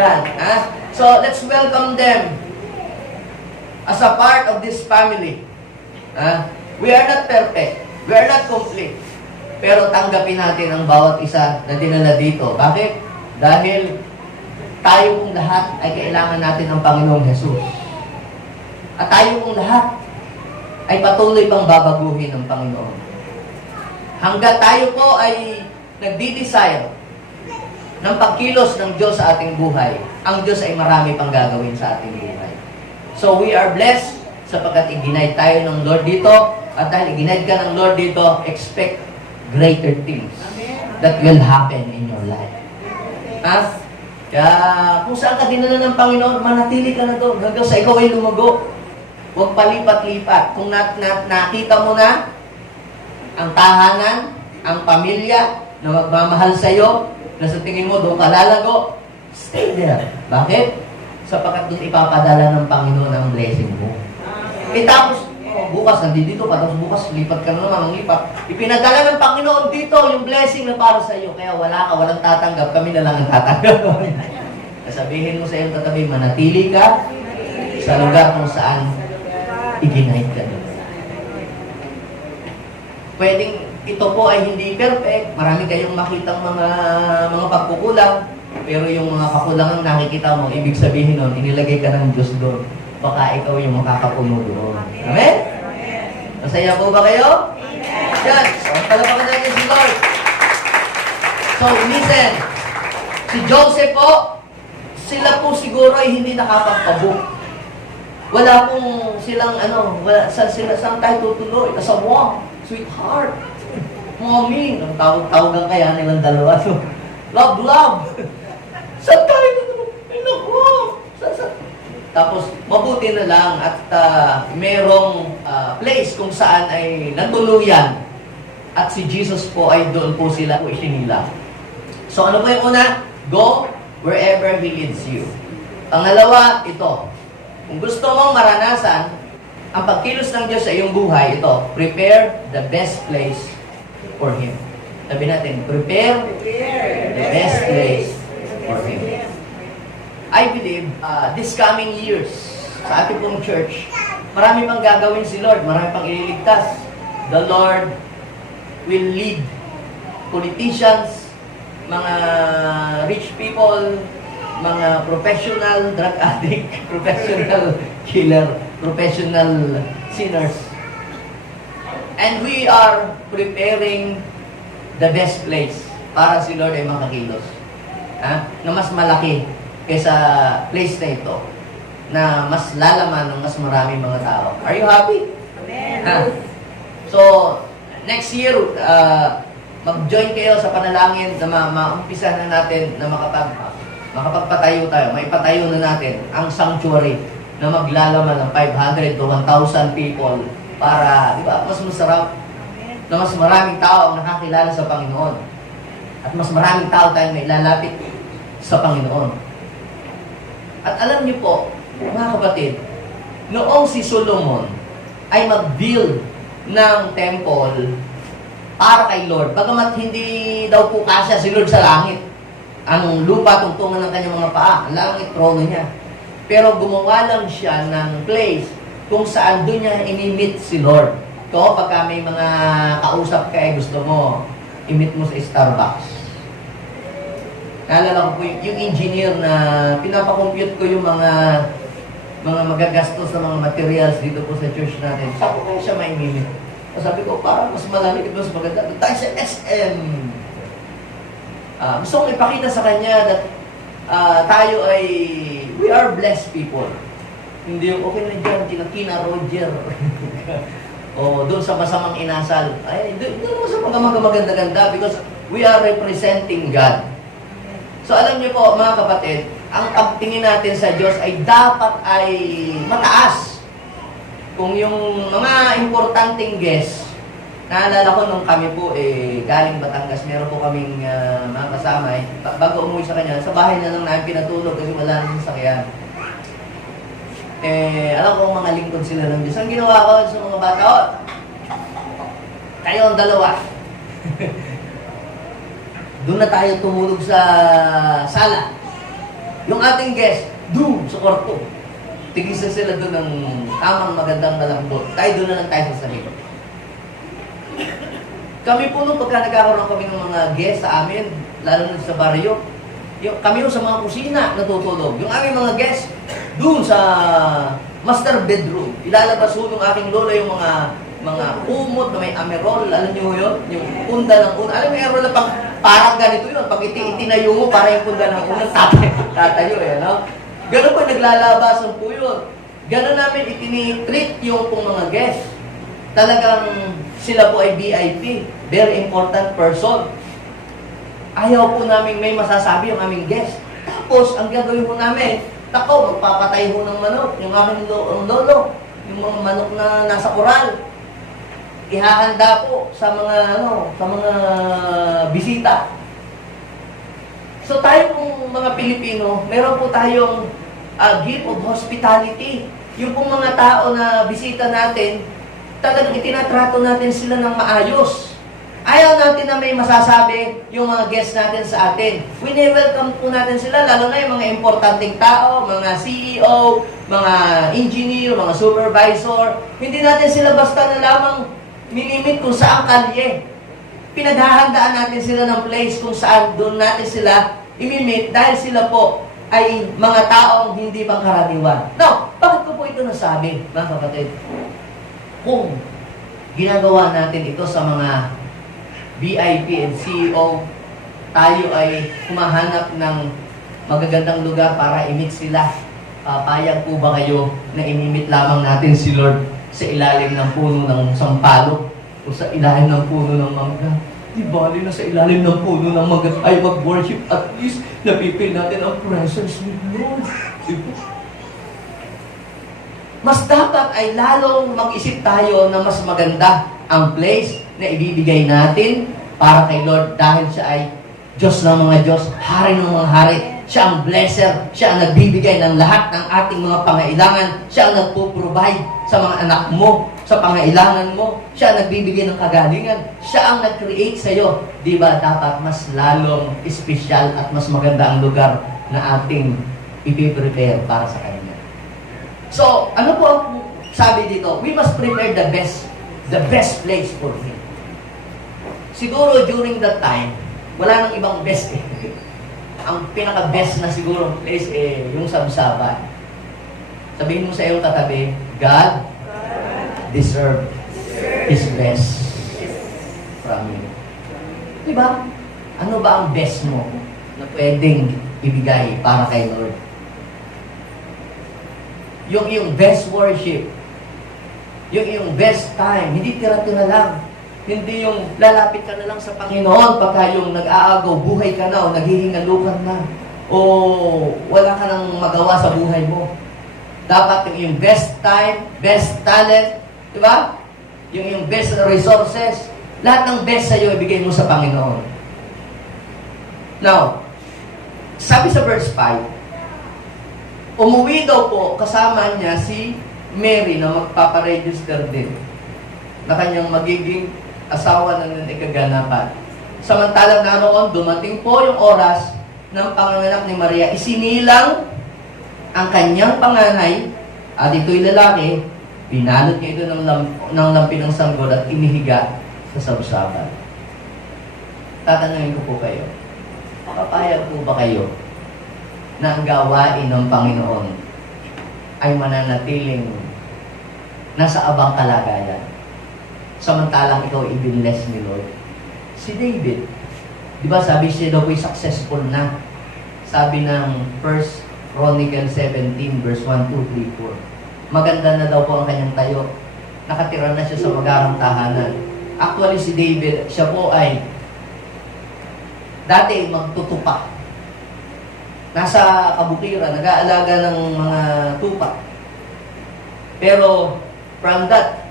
Yan. Ha? So let's welcome them as a part of this family. We are not perfect. We are not complete. Pero tanggapin natin ang bawat isa na dinala dito. Bakit? Dahil tayo pong lahat ay kailangan natin ng Panginoong Jesus. At tayo pong lahat ay patuloy pang babaguhin ng Panginoon. Hanggat tayo po ay nagdi-desire ng pagkilos ng Diyos sa ating buhay, ang Diyos ay marami pang gagawin sa ating buhay. So we are blessed sapagkat i-guide tayo ng Lord dito. At dahil i-guide ka ng Lord dito, expect greater things that will happen in your life. Ha? Kaya kung saan ka dinala ng Panginoon, manatili ka na doon hanggang sa ikaw ay lumago. Huwag palipat-lipat. Kung nakita mo na ang tahanan, ang pamilya na magmamahal sa iyo, na sa tingin mo doon ka lalago, stay there. Bakit? Sapagkat doon ipapadala ng Panginoon ang blessing mo. Tapos, bukas nandito ka, tapos bukas lipat ka na naman ang lipat. Ipinadala ng Panginoon dito yung blessing na para sa iyo. Kaya walang tatanggap, kami na lang ang tatanggap. Sabihin mo sa iyong katabi, manatili ka sa lugar kung saan i-guide ka. Pwedeng ito po ay hindi perfect. Marami kayong makitang mga pagkukulang. Pero yung mga kakulangan nakikita mo, ibig sabihin nun, inilagay ka ng Diyos doon. Baka ikaw yung makakapuno doon. Amen? Masaya po ba kayo? Yan. So, palapakan natin si Lord. So, listen. Si Joseph po, sila po siguro ay hindi nakapagpabook. Wala pong silang saan tayo tutuloy? Asawa, sweetheart, mommy, ang tawag-tawagan kaya nilang dalawa. So, love. Saan tayo tutuloy? Ay, naku! Tapos, mabuti na lang at merong place kung saan ay natuluyan at si Jesus po ay doon po sila po isinila. So, ano po yung una? Go wherever He leads you. Pangalawa, ito. Kung gusto mong maranasan ang pagkilos ng Diyos sa iyong buhay, ito, prepare the best place for Him. Sabi natin, prepare the best place for Him. I believe, this coming years, sa ating pong church, marami pang gagawin si Lord, marami pang ililigtas. The Lord will lead politicians, mga rich people, mga professional drug addict, professional killer, professional sinners. And we are preparing the best place para si Lord ay makakilos. Na mas malaki kaysa place na ito, na mas lalaman ng mas maraming mga tao. Are you happy? Amen. So, next year, mag-join kayo sa panalangin na maumpisa na natin na makapagpatayo tayo, maipatayo na natin ang sanctuary na maglalaman ng 500 to 1,000 people para, di ba, mas masarap na mas maraming tao ang nakakilala sa Panginoon. At mas maraming tao tayong mailalapit sa Panginoon. At alam niyo po, mga kapatid, noong si Solomon ay mag-build ng temple para kay Lord, bagamat hindi daw po kasya si Lord sa langit, ang lupa tungtungan ng kanyang mga paa, ang langit, trono niya. Pero gumawa lang siya ng place kung saan doon niya inimit si Lord. Ito, pagka may mga kausap ka, gusto mo, imit mo sa Starbucks. Naalala ko po yung engineer na pinapakompute ko yung mga magagastos na mga materials dito po sa church natin. Sabi ko siya maimimit. Sabi ko, parang mas malamig, mas maganda. Doon tayo sa SM. Gusto kong ipakita sa kanya that tayo ay, we are blessed people. Hindi yung okay na dyan, kinakina Roger. O doon sa masamang inasal. Ay, doon mo sa maganda-ganda because we are representing God. So alam niyo po, mga kapatid, ang pagtingin natin sa Diyos ay dapat ay mataas. Kung yung mga importanteng guest, naalala ko nung kami po galing Batangas, meron po kaming mga kasama bago umuwi sa kanya, sa bahay na lang namin pinatulog kasi wala nang sasakyan. Alam ko mga lingkod sila ng Diyos. Ang ginawa ko sa mga bata, kayo ang dalawa. Doon na tayo tumulog sa sala. Yung ating guest, doon sa kwarto. Tigisa sila doon ng tamang magandang malambot. Tayo doon na lang tayo sa sarili. Kami po nung pagka nagkakaroon kami ng mga guest sa amin, lalo na sa baryo, kami sa mga kusina natutulog. Yung aming mga guest, doon sa master bedroom, ilalabas ho ng aking lola yung mga kumot na may amerol, alam niyo yun? Yung punda ng unang, alam mo yung amerol na parang ganito yun, pag itinayo mo, parang yung punda ng unang tatayo no? Ganun po, naglalabasan po yun. Ganun namin itinitreat yung pong mga guest. Talagang sila po ay VIP, very important person. Ayaw po namin may masasabi yung aming guest. Tapos, ang gagawin po namin, magpapatay ho ng manok, yung aming lolo, yung mga manok na nasa koral. Ihahanda po sa mga bisita. So tayo pong mga Pilipino, meron po tayong gift of hospitality. Yung pong mga tao na bisita natin, talagang itinatrato natin sila ng maayos. Ayaw natin na may masasabi yung mga guests natin sa atin. Wini-welcome po natin sila, lalo na yung mga importanteng tao, mga CEO, mga engineer, mga supervisor. Hindi natin sila basta na lamang minimit kung saan kalye. Pinaghahandaan natin sila ng place kung saan doon natin sila imimit dahil sila po ay mga taong hindi pangkaraniwan. Now, bakit ko po ito nasabi, mga kapatid? Kung ginagawa natin ito sa mga VIP and CEO, tayo ay humahanap ng magagandang lugar para imit sila. Papayag po ba kayo na inimit lamang natin si Lord sa ilalim ng puno ng sampalok o sa ilalim ng puno ng mangga? Di bali na sa ilalim ng puno ng mangga ay mag-worship, at least napipil natin ang presence ni Lord. Diba? Mas dapat ay lalong mag-isip tayo na mas maganda ang place na ibibigay natin para kay Lord dahil siya ay Diyos ng mga Diyos, Hari ng mga Hari. Siya ang blesser. Siya ang nagbibigay ng lahat ng ating mga pangailangan. Siya ang nagpo-provide sa mga anak mo, sa pangailangan mo. Siya ang nagbibigay ng kagalingan. Siya ang nag-create sa'yo. Di ba dapat mas lalong espesyal at mas maganda ang lugar na ating ipiprepare para sa Kanya. So, ano po ang sabi dito? We must prepare the best place for Him. Siguro during that time, wala nang ibang best eh. Ang pinaka-best na siguro place eh, yung sabsaban. Sabihin mo sa iyong katabi, God deserve His best from you. Diba? Ano ba ang best mo na pwedeng ibigay para kay Lord? Yung iyong best worship, yung iyong best time, hindi tira-tira lang. Hindi yung lalapit ka na lang sa Panginoon pagka yung nag-aagaw, buhay ka na o naghihingalukan na o wala ka nang magawa sa buhay mo. Dapat yung iyong best time, best talent, di ba? Yung iyong best resources, lahat ng best sa'yo ibigay mo sa Panginoon. Now, sabi sa verse 5, umuwi daw po kasama niya si Mary na magpaparegister din na kanyang magiging asawa ng ikaganapan. Samantalang naroon, dumating po yung oras ng panganganak ni Maria. Isinilang ang kanyang panganay at ito'y lalaki, pinalot niya ito ng lampi ng sanggol at inihiga sa sabsaban. Tatanungin ko po kayo, papayag po ba kayo na ang gawain ng Panginoon ay mananatiling nasa abang kalagayan? Samantalang ikaw i-bless ni Lord. Si David, di ba sabi siya daw po'y successful na. Sabi ng 1 Chronicle 17 verse 1, 2, 3, 4. Maganda na daw po ang kanyang tayo. Nakatira na siya sa magarang tahanan. Actually si David, siya po ay dati magtutupa. Nasa kabukiran, nag-aalaga ng mga tupa. Pero from that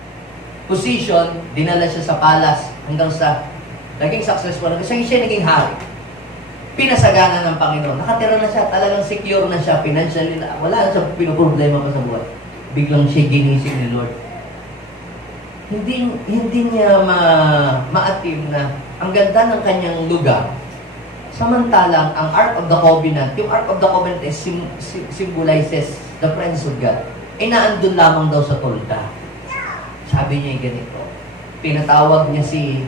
position, dinala siya sa palace hanggang sa naging successful. Kasi siya naging hari. Pinasagana ng Panginoon. Nakatira na siya, talagang secure na siya, financially na, wala na siya pinoproblema pa sa buhay. Biglang siya ginising ni Lord. Hindi niya maatim na ang ganda ng kanyang lugar. Samantalang, ang Ark of the Covenant, yung Ark of the Covenant is symbolizes the presence of God. Ay naandun lamang daw sa tolda. Sabi niya ganito, pinatawag niya si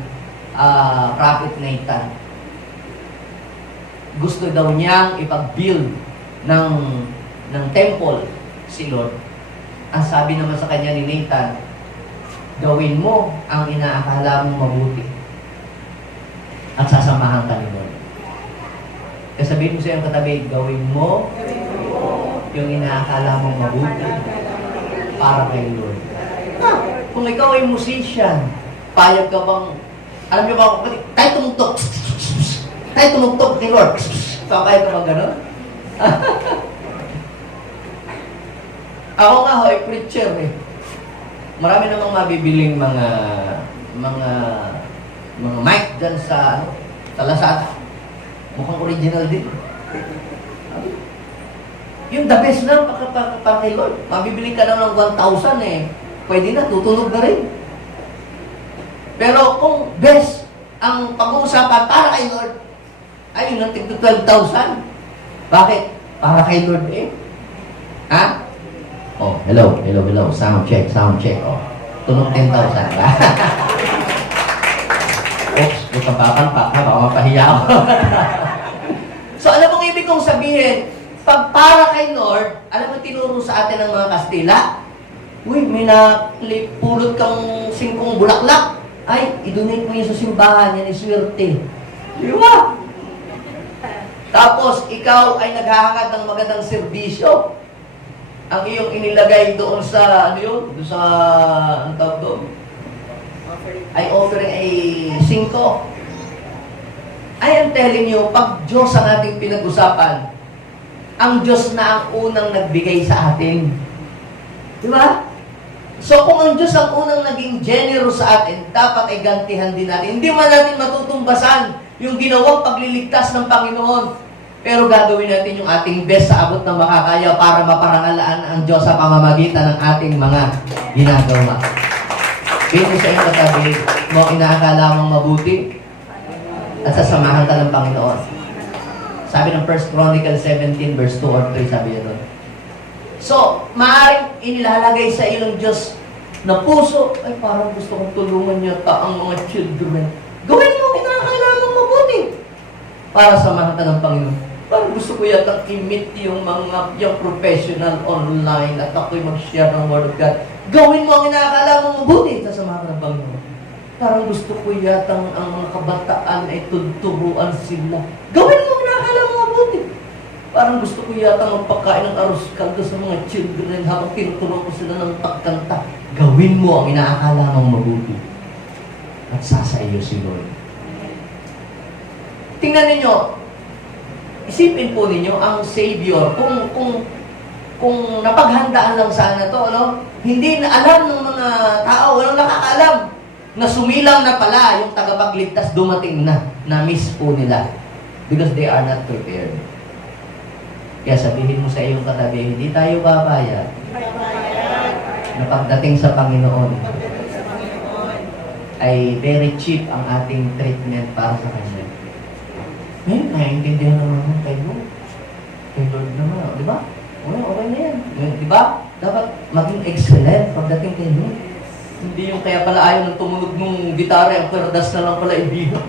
Prophet Nathan. Gusto daw niyang ipag-build ng temple si Lord. Ang sabi naman sa kanya ni Nathan, gawin mo ang inaakala mong mabuti at sasamahan ka ni Lord. Kasabihin mo sa iyong katabi, gawin mo yung inaakala mong mabuti para kay Lord. Kung ikaw ay musician, payag ka bang, alam niyo ba, tayo tumugtog ni Lord. Payag ka bang gano'n? Ako nga ho, ay preacher eh. Marami namang mabibiling mga mic dyan sa Lazada. Mukhang original din. Yung the best na para kay Lord. Mabibili ka lang ng 1,000 eh. Pwede na, tutunog na rin. Pero kung best ang pag-uusapan para kay Lord, ay yun ang tig 12,000. Bakit? Para kay Lord eh. Ha? Oh, hello. Sound check. Oh, tunog 10,000. Oops, bukang papalpak ha, baka mapahiya ako. So, alam mo ang ibig kong sabihin, pag para kay Lord, alam mo tinuro sa atin ng mga Kastila, uy, may napulot kang 5 bulaklak. Ay, i-donate mo yun sa simbahan, yan iswerte. Di ba? Tapos, ikaw ay naghahangad ng magandang serbisyo. Ang iyong inilagay doon sa, ano yun? Doon sa, ang tawag doon? Offering ay 5. I am telling you, pag Diyos ang ating pinag-usapan, ang Diyos na ang unang nagbigay sa atin. Di ba? So kung ang Diyos ang unang naging generous sa atin, dapat ay gantihan din natin. Hindi man natin matutumbasan yung ginawang pagliligtas ng Panginoon. Pero gagawin natin yung ating best sa abot ng makakaya para maparangalaan ang Diyos sa pamamagitan ng ating mga ginagawa. Bino sa iyong katabi, mo inaakala mong mabuti at sasamahan ka ng Panginoon. Sabi ng 1 Chronicles 17 verse 2 or 3, sabi niya doon. So, maaaring inilalagay sa ilong Diyos na puso, ay parang gusto kong tulungan yata ang mga children. Gawin mo inaakala mong mabuti para samahan ka ng Panginoon. Parang gusto ko yata i-meet yung professional online at ako'y mag-share ng Word of God. Gawin mo ang inaakala mong mabuti, sasamahan ka ng Panginoon. Parang gusto ko yata ang mga kabataan ay tuturuan sila. Gawin mo ang inaakala mong mabuti. Parang gusto ko yata magpakain ng arroz caldo sa mga children habang tinuturo ko sila ng pagkanta. Gawin mo ang inaakala mong mabuti. At sasaiyo si Lord. Tingnan ninyo, isipin po ninyo ang Savior, kung napaghandaan lang sana to, ano? Hindi na alam ng mga tao, walang nakakaalam na sumilang na pala yung tagapagligtas dumating na miss po nila because they are not prepared. Kaya sabihin mo sa iyong katabi, hindi tayo babayad na pagdating sa Panginoon ay very cheap ang ating treatment para sa Kanya. Naiintindihan naman kay Lord. Kay Lord naman, di ba? Okay na yan. Di ba? Dapat maging excellent pagdating kay Lord. Hindi yung kaya pala ayaw ng tumunog ng gitara, ang perdas na lang pala ibihan.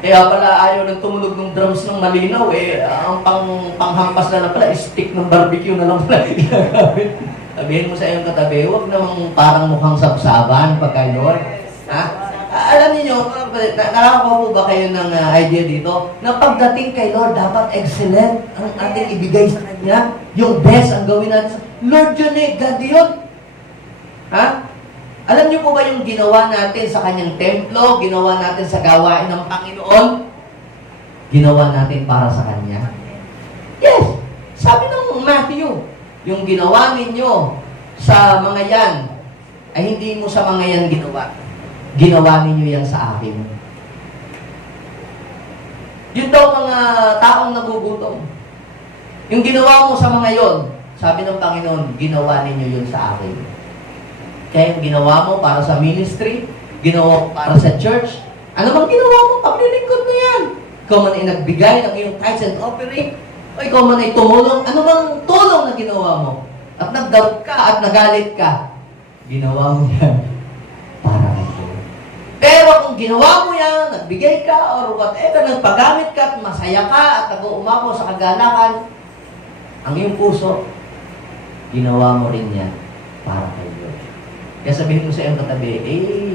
Kaya pala ayaw ng tumunog ng drums ng malinaw, ang panghampas na lang pala, stick ng barbecue na lang pala ginagamit. Sabihin mo sa iyong katabi, huwag namang parang mukhang sabsaban pagka Lord. Ha? Alam niyo, nakakakuha po ba kayo ng idea dito? Na pagdating kay Lord, dapat excellent ang ating ibigay sa Kanya. Yung best ang gawin natin. Lord yun God yun. Ha? Alam niyo po ba yung ginawa natin sa Kanyang templo, ginawa natin sa gawain ng Panginoon? Ginawa natin para sa Kanya. Yes! Sabi ng Matthew, yung ginawa ninyo sa mga yan, ay hindi mo sa mga yan ginawa. Ginawa ninyo yan sa akin. Yun daw mga taong nagugutom. Yung ginawa mo sa mga yon, sabi ng Panginoon, ginawa ninyo yun sa akin. Kaya yung ginawa mo para sa ministry, ginawa mo para sa church, ano bang ginawa mo? Paglilingkod mo yan. Ikaw man ay nagbigay ng iyong tithes and offering, o ikaw man ay tumulong, ano bang tulong na ginawa mo? At nagdoubt ka at nagalit ka, ginawa mo yan para kay Lord. Pero kung ginawa mo yan, nagbigay ka, or whatever, nagpagamit ka, at masaya ka, at nag-uumako sa kagalakan, ang iyong puso, ginawa mo rin yan para kay Lord. Kaya sabihin mo sa iyong katabi,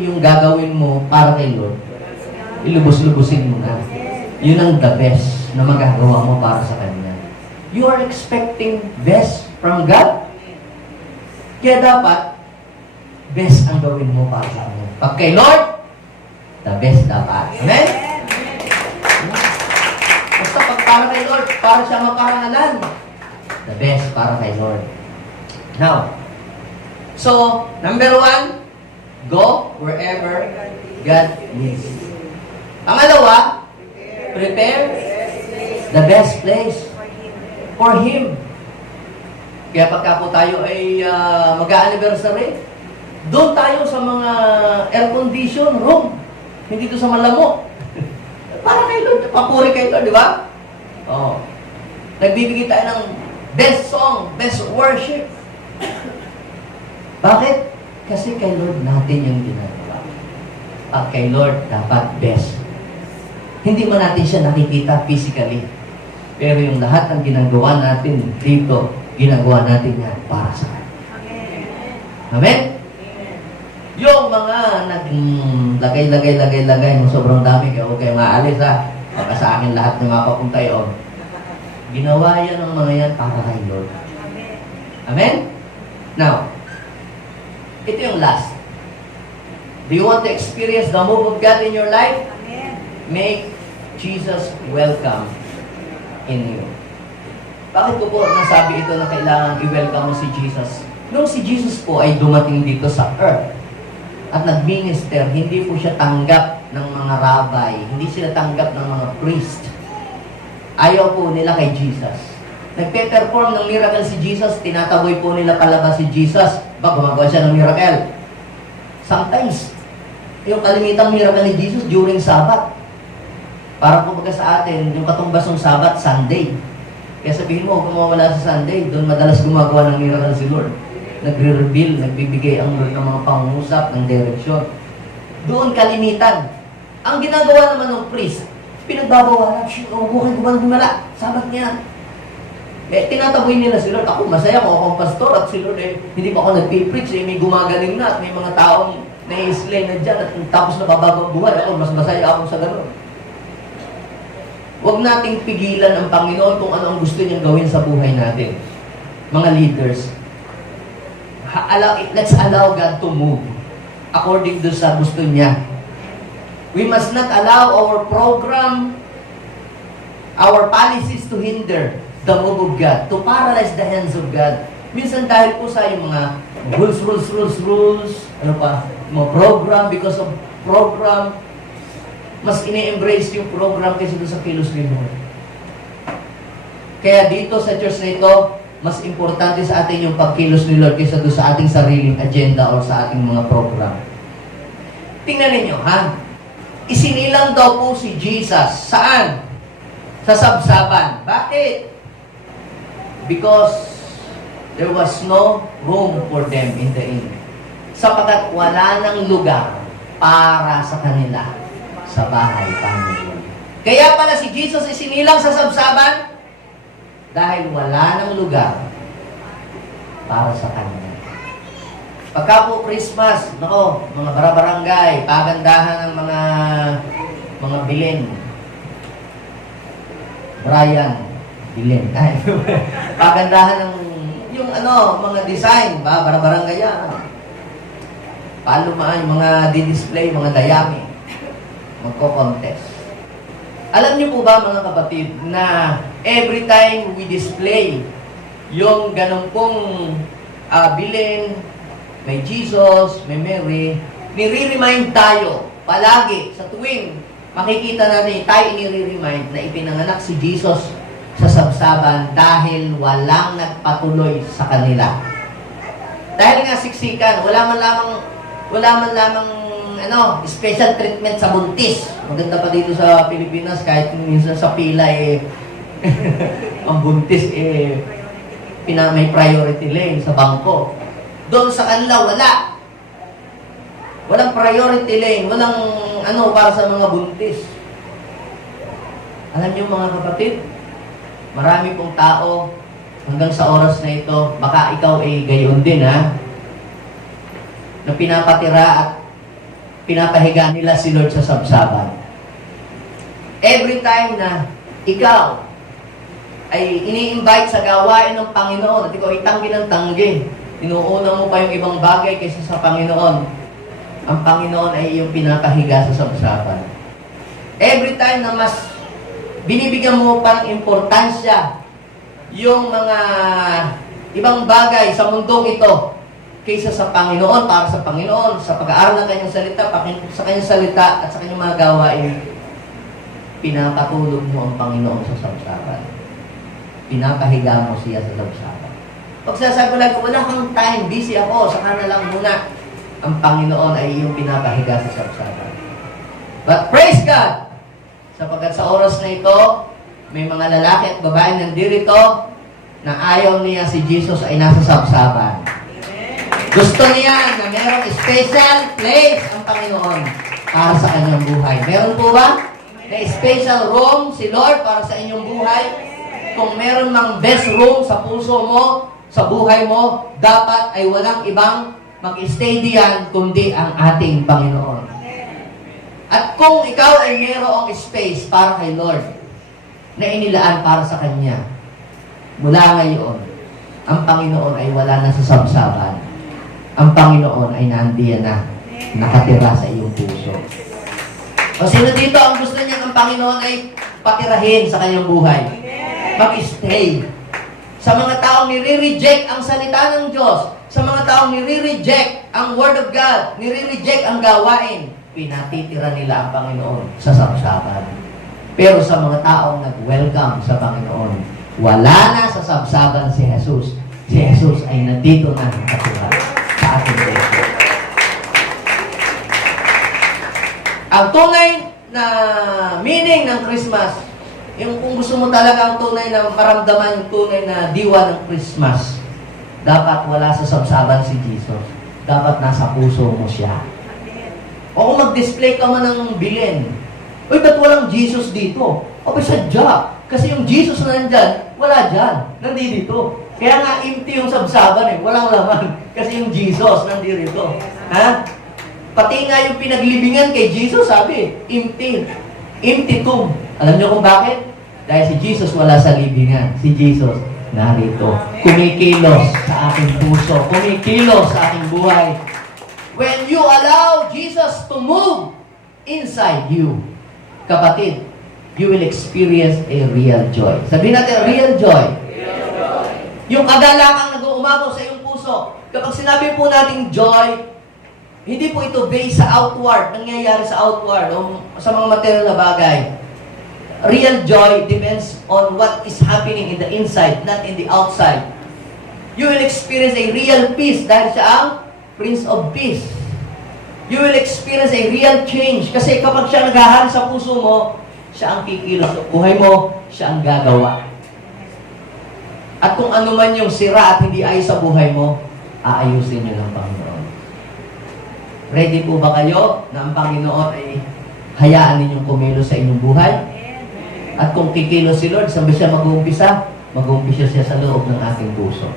yung gagawin mo para kay Lord, ilubos-lubusin mo na. Yun ang the best na magagawa mo para sa Kanya. You are expecting best from God. Kaya dapat, best ang gawin mo para sa Kanya. Pag kay Lord, the best dapat. Amen? Basta pag para kay Lord, para siya maparangalan. The best para kay Lord. Now, so, number 1, go wherever God leads. Pangalawa, prepare the best place for Him. Kaya pagka po tayo ay mag-a-anniversary, doon tayo sa mga air-condition room. Hindi to sa malamo. Para kay Lord, papuri kay Lord, di ba? Oh. Nagbibigay tayo ng best song, best worship. Bakit? Kasi kay Lord natin yung ginagawa. At kay Lord, dapat best. Hindi man natin siya nakikita physically. Pero yung lahat ng ginagawa natin dito, ginagawa natin yan para sa Kanya. Amen? Yung mga naglagay, sobrang dami, kaya huwag kayo maalis ha. Baka sa akin lahat ng mapapunta yun. Ginawa yan ng mga yan para kay Lord. Amen? Now, ito yung last. Do you want to experience the move of God in your life? Amen. Make Jesus welcome in you. Bakit ko po nasabi ito na kailangan i-welcome mo si Jesus? Nung si Jesus po ay dumating dito sa earth at nag-minister, hindi po siya tanggap ng mga rabbi, hindi sila tanggap ng mga priest. Ayaw po nila kay Jesus. Nagpe-perform ng miracle si Jesus, tinataboy po nila palabas si Jesus. Gumagawa siya ng miracle. Sometimes, yung kalimitang miracle ni Jesus during Sabbath. Para po baga sa atin, yung katumbas ng Sabbath, Sunday. Kaya sabihin mo, kung mawala sa Sunday, doon madalas gumagawa ng miracle si Lord. Nagre-reveal, nagbibigay ang Lord ng mga pangungusap, ng direksyon. Doon kalimitan. Ang ginagawa naman ng priest, pinagbabawalan, bukay gumala, Sabbath niya. Tinataboy nila si Lord. Ako, masaya ko akong pastor at si Lord, hindi pa ako nagpipreach, may gumagaling na at may mga taong na-slay na dyan at tapos nababagong buhay. Ako, mas masaya ako sa gano'n. Huwag nating pigilan ang Panginoon kung ano ang gusto niyang gawin sa buhay natin. Mga leaders, let's allow God to move according to sa gusto niya. We must not allow our program, our policies to hinder the move of God, to paralyze the hands of God. Minsan dahil po sa yung mga rules, ano pa, mga program, because of program, mas ini-embrace yung program kaysa doon sa kilos ni Lord. Kaya dito sa church na ito, mas importante sa atin yung pagkilos ni Lord kaysa doon sa ating sariling agenda o sa ating mga program. Tingnan ninyo, ha? Isinilang daw po si Jesus. Saan? Sa sabsaban. Bakit? Because there was no room for them in the inn. Sapagkat wala nang lugar para sa kanila sa bahay Panginoon. Kaya pala si Jesus isinilang sa sabsaban dahil wala nang lugar para sa kanila. Pagka po Christmas, nako, mga barabarangay, pagandahan ng mga bilin. Brian, bilin. Pagandahan ng yung mga design, barabarangay yan. Palumaan, yung mga di-display, mga dayami. Magko-contest. Alam niyo po ba mga kapatid na every time we display yung ganun pong bilin, may Jesus, may Mary, nire-remind tayo palagi sa tuwing makikita natin tayo nire-remind na ipinanganak si Jesus sa sabsaban dahil walang nagpatuloy sa kanila. Dahil nga siksikan, wala man lamang special treatment sa buntis. Maganda pa dito sa Pilipinas, kahit minsan sa pila ang buntis may priority lane sa bangko. Doon sa kanila, walang priority lane, walang para sa mga buntis. Alam niyo mga kapatid, marami pong tao hanggang sa oras na ito, baka ikaw ay gayon din na pinapatira at pinapahiga nila si Lord sa sabsaban. Every time na ikaw ay ini-invite sa gawain ng Panginoon at ikaw ay tanggi ng tanggi, inuuna mo pa yung ibang bagay kaysa sa Panginoon, ang Panginoon ay iyong pinapahiga sa sabsaban. Every time na mas binibigyan mo pa ng importansya yung mga ibang bagay sa mundong ito kaysa sa Panginoon, para sa Panginoon, sa pag-aaral ng kanyang salita, sa kanyang salita at sa kanyang mga gawain, pinapatulog mo ang Panginoon sa sabsaban. Pinapahiga mo siya sa sabsaban. Pag sinasabi ko lang, wala kang time, busy ako, saka na lang muna. Ang Panginoon ay iyong pinapahiga sa sabsaban. But praise God! Sapagkat sa oras na ito, may mga lalaki at babae nandirito na ayaw niya si Jesus ay nasa sabsaban. Gusto niya na merong special place ang Panginoon para sa kanyang buhay. Meron po ba? Na special room si Lord para sa inyong buhay? Kung meron mang best room sa puso mo, sa buhay mo, dapat ay walang ibang mag-stay diyan kundi ang ating Panginoon. At kung ikaw ay mayroong space para kay Lord na inilaan para sa Kanya, mula ngayon, ang Panginoon ay wala na sa sabsaban. Ang Panginoon ay nandiyan na, nakatira sa iyong puso. O sino dito ang gusto niya ang Panginoon ay patirahin sa kanyang buhay? Mag-stay. Sa mga taong nire-reject ang salita ng Diyos, sa mga taong nire-reject ang Word of God, nire-reject ang gawain, pinatitira nila ang Panginoon sa sabsaban. Pero sa mga taong nag-welcome sa Panginoon, wala na sa sabsaban si Jesus. Si Jesus ay nandito na nakatira sa ating puso. Ang tunay na meaning ng Christmas, yung kung gusto mo talaga ang tunay na maramdaman yung tunay na diwa ng Christmas, dapat wala sa sabsaban si Jesus. Dapat nasa puso mo siya. O kung mag-display ka man ng bilin, uy, ba't walang Jesus dito? O ba sadya? Kasi yung Jesus na nandyan, wala dyan. Nandito. Kaya nga empty yung sabsaban eh. Walang laman. Kasi yung Jesus nandito. Ha? Pati nga yung pinaglibingan kay Jesus, sabi, empty. Empty tomb. Alam niyo kung bakit? Dahil si Jesus wala sa libingan. Si Jesus narito. Kumikilos sa ating puso. Kumikilos sa ating buhay. When you allow Jesus to move inside you, kapatid, you will experience a real joy. Sabihin natin, real joy. Real joy. Yung kagalangang nag-uumapaw sa iyong puso. Kapag sinabi po nating joy, hindi po ito based sa outward, nangyayari sa outward, o sa mga material na bagay. Real joy depends on what is happening in the inside, not in the outside. You will experience a real peace dahil siya ang Prince of Peace. You will experience a real change kasi kapag siya naghahari sa puso mo, siya ang kikilos. Buhay mo, siya ang gagawa. At kung ano man yung sira at hindi ayos sa buhay mo, aayusin niyo ng Panginoon. Ready po ba kayo na ang Panginoon ay hayaan ninyong kumilos sa inyong buhay? At kung kikilos si Lord, saan ba siya mag-uumpisa? Mag-uumpisa siya sa loob ng ating puso.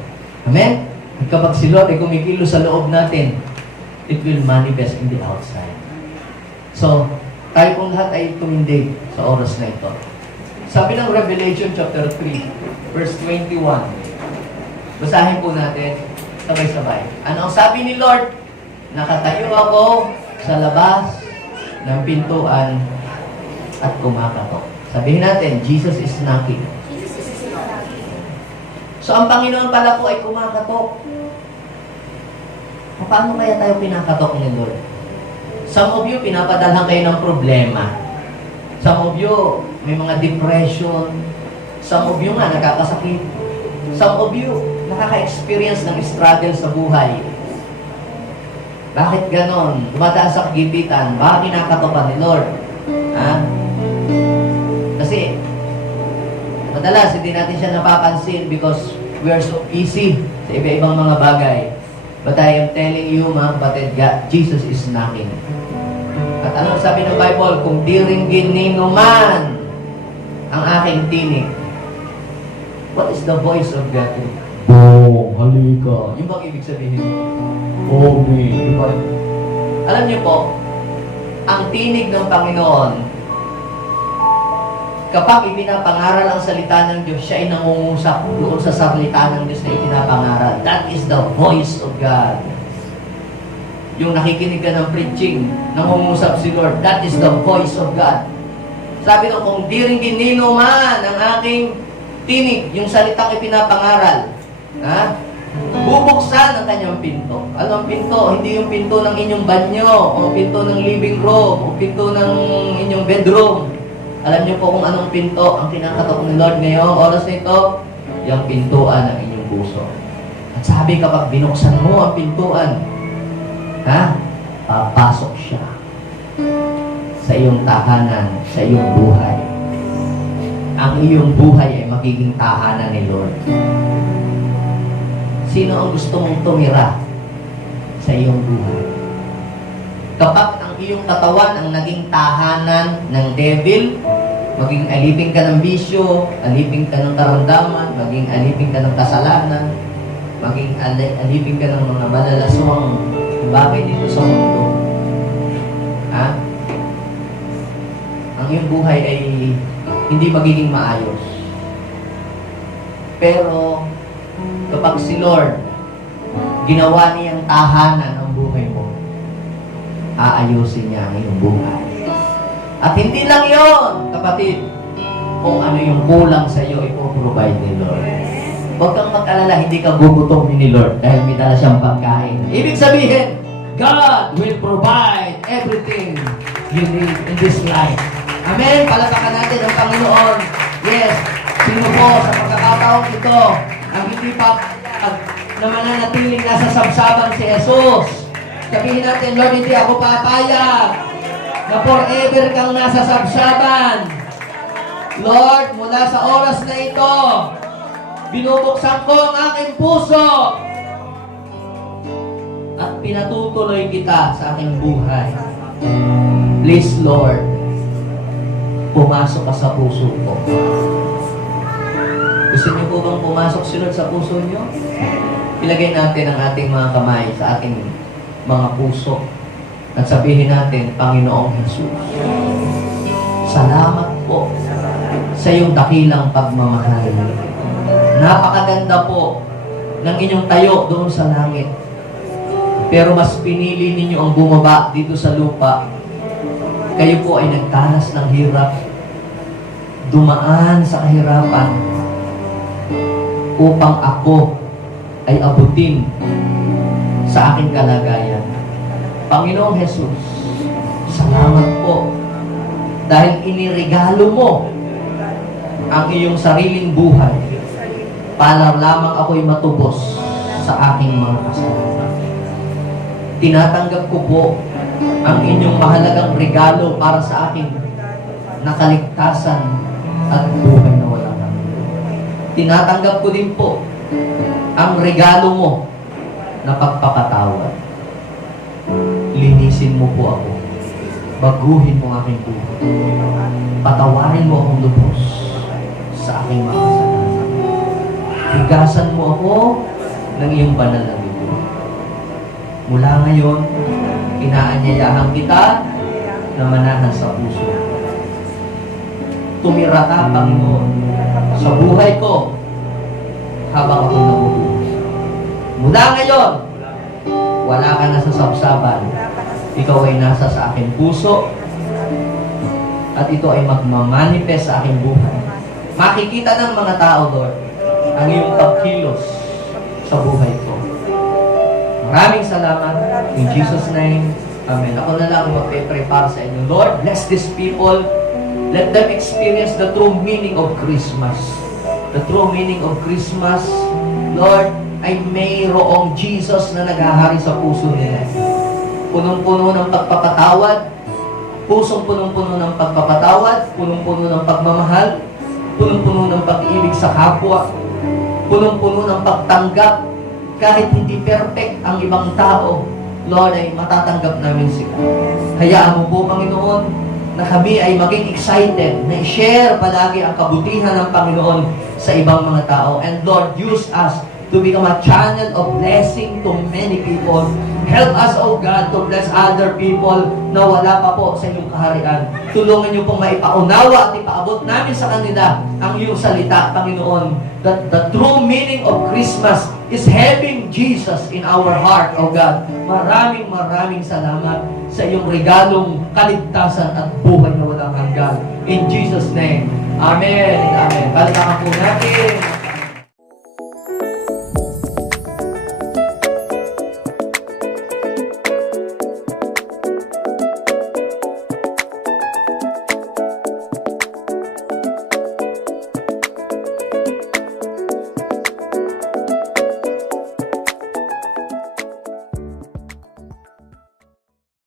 Amen? At kapag si Lord ay kumikilos sa loob natin, it will manifest in the outside. So, tayo pong lahat ay tumindig sa oras na ito. Sabi ng Revelation chapter 3, verse 21. Basahin po natin, sabay-sabay. Ano ang sabi ni Lord? Nakatayo ako sa labas ng pintuan at kumakatok. Sabihin natin, Jesus is knocking. So, ang Panginoon pala po ay kumakatok. Paano kaya tayo pinakatok ni Lord? Some of you, pinapadalhan kayo ng problema. Some of you, may mga depression. Some of you nga, nakakasakit. Some of you, nakaka-experience ng struggle sa buhay. Bakit ganon? Dumataas sa kagipitan. Bakit kinakatokan ni Lord? Ha? Kasi, madalas, hindi natin siya napapansin because we are so busy sa iba-ibang mga bagay. But I am telling you, mga kapatid, Jesus is knocking. At anong sabi ng Bible? Kung diringgin nino man ang aking tinig. What is the voice of God? Oh, halika. Yung bang ibig sabihin? Oh, me. Alam niyo po, ang tinig ng Panginoon, kapag ipinapangaral ang salita ng Diyos, siya ay nangungusap doon sa salita ng Diyos na ipinapangaral. That is the voice of God. Yung nakikinig ka ng preaching, nangungusap si Lord, that is the voice of God. Sabi nung, kung diringgin nino man ang aking tinig, yung salitang ipinapangaral, ha? Bubuksan ang kanyang pinto. Ano ang pinto? Hindi yung pinto ng inyong banyo, o pinto ng living room, o pinto ng inyong bedroom. Alam niyo po kung anong pinto ang kinakatok ni Lord ngayong oras na ito? Yung pintuan ng inyong puso. At sabi kapag binuksan mo ang pintuan, ha? Papasok siya sa iyong tahanan, sa iyong buhay. Ang iyong buhay ay magiging tahanan ni Lord. Sino ang gusto mong tumira sa iyong buhay? Kapag ang iyong katawan ang naging tahanan ng devil, maging alipin ka ng bisyo, alipin ka ng karamdaman, maging alipin ka ng kasalanan, maging alipin ka ng mga malalaswang bagay dito sa mundo. Ha? Ang iyong buhay ay hindi magiging maayos. Pero, kapag si Lord, ginawa niyang tahanan ng buhay mo, aayusin niya ang iyong buhay. At hindi lang yon, kapatid, kung ano yung kulang sa iyo, ipoprovide ni Lord. Huwag kang mag-alala, hindi ka gugutomin ni Lord dahil may dala siyang pagkain. Ibig sabihin, God will provide everything you need in this life. Amen. Palakpakan natin ang Panginoon. Yes. Sino po sa pagkakataong ito ang hindi pa na mananatiling nasa sabsaban si Jesus? Sabihin natin, Lord, hindi ako papayag na forever kang nasa sabsaban. Lord, mula sa oras na ito, binubuksan ko ang aking puso at pinatutuloy kita sa aking buhay. Please, Lord, pumasok ka sa puso ko. Gusto niyo po bang pumasok si Lord sa puso niyo? Ilagay natin ang ating mga kamay sa ating mga puso at sabihin natin, Panginoong Jesus, salamat po sa iyong dakilang pagmamahal. Napakaganda po ng inyong tayo doon sa langit. Pero mas pinili ninyo ang bumaba dito sa lupa. Kayo po ay nagtanas ng hirap, dumaan sa kahirapan, upang ako ay abutin sa aking kalagayan. Panginoong Jesus, salamat po dahil iniregalo mo ang iyong sariling buhay para lamang ako'y matubos sa aking mga kasalanan. Tinatanggap ko po ang inyong mahalagang regalo para sa aking nakaligtasan at buhay na walang hanggan. Tinatanggap ko din po ang regalo mo na pagpapatawad. Linisin mo po ako. Baguhin mo ang aking buhay. Patawarin mo akong lubos sa aking mga kasalanan. Higasan mo ako ng iyong banal na dugo. Mula ngayon, inaanyayahan kita na manahan sa puso. Tumira ka, Panginoon, sa buhay ko habang ako nabubuhay. Mula ngayon, wala ka na sa sabsaban. Ikaw ay nasa sa aking puso at ito ay magmamanifest sa aking buhay. Makikita ng mga tao, Lord, ang iyong pagkilos sa buhay ko. Maraming salamat. In Jesus' name, Amen. Ako na lang magpe-pray para sa inyo. Lord, bless these people. Let them experience the true meaning of Christmas. The true meaning of Christmas, Lord, ay mayroong Jesus na naghahari sa puso nila. Punong-puno ng pagpapatawad, pusong punong-puno ng pagpapatawad, punong-puno ng pagmamahal, punong-puno ng pag-ibig sa kapwa, punong-puno ng pagtanggap. Kahit hindi perfect ang ibang tao, Lord, ay matatanggap namin sila. Hayaan mo po, Panginoon, na kami ay maging excited, na i-share palagi ang kabutihan ng Panginoon sa ibang mga tao. And Lord, use us to become a channel of blessing to many people. Help us, O God, to bless other people na wala pa po sa iyong kaharian. Tulungan niyo pong maipaunawa at ipaabot namin sa kanila ang iyong salita, Panginoon. That the true meaning of Christmas is having Jesus in our heart, O God. Maraming salamat sa iyong regalong kaligtasan at buhay na walang hanggan. In Jesus' name. Amen and Amen. Palakpakan po natin.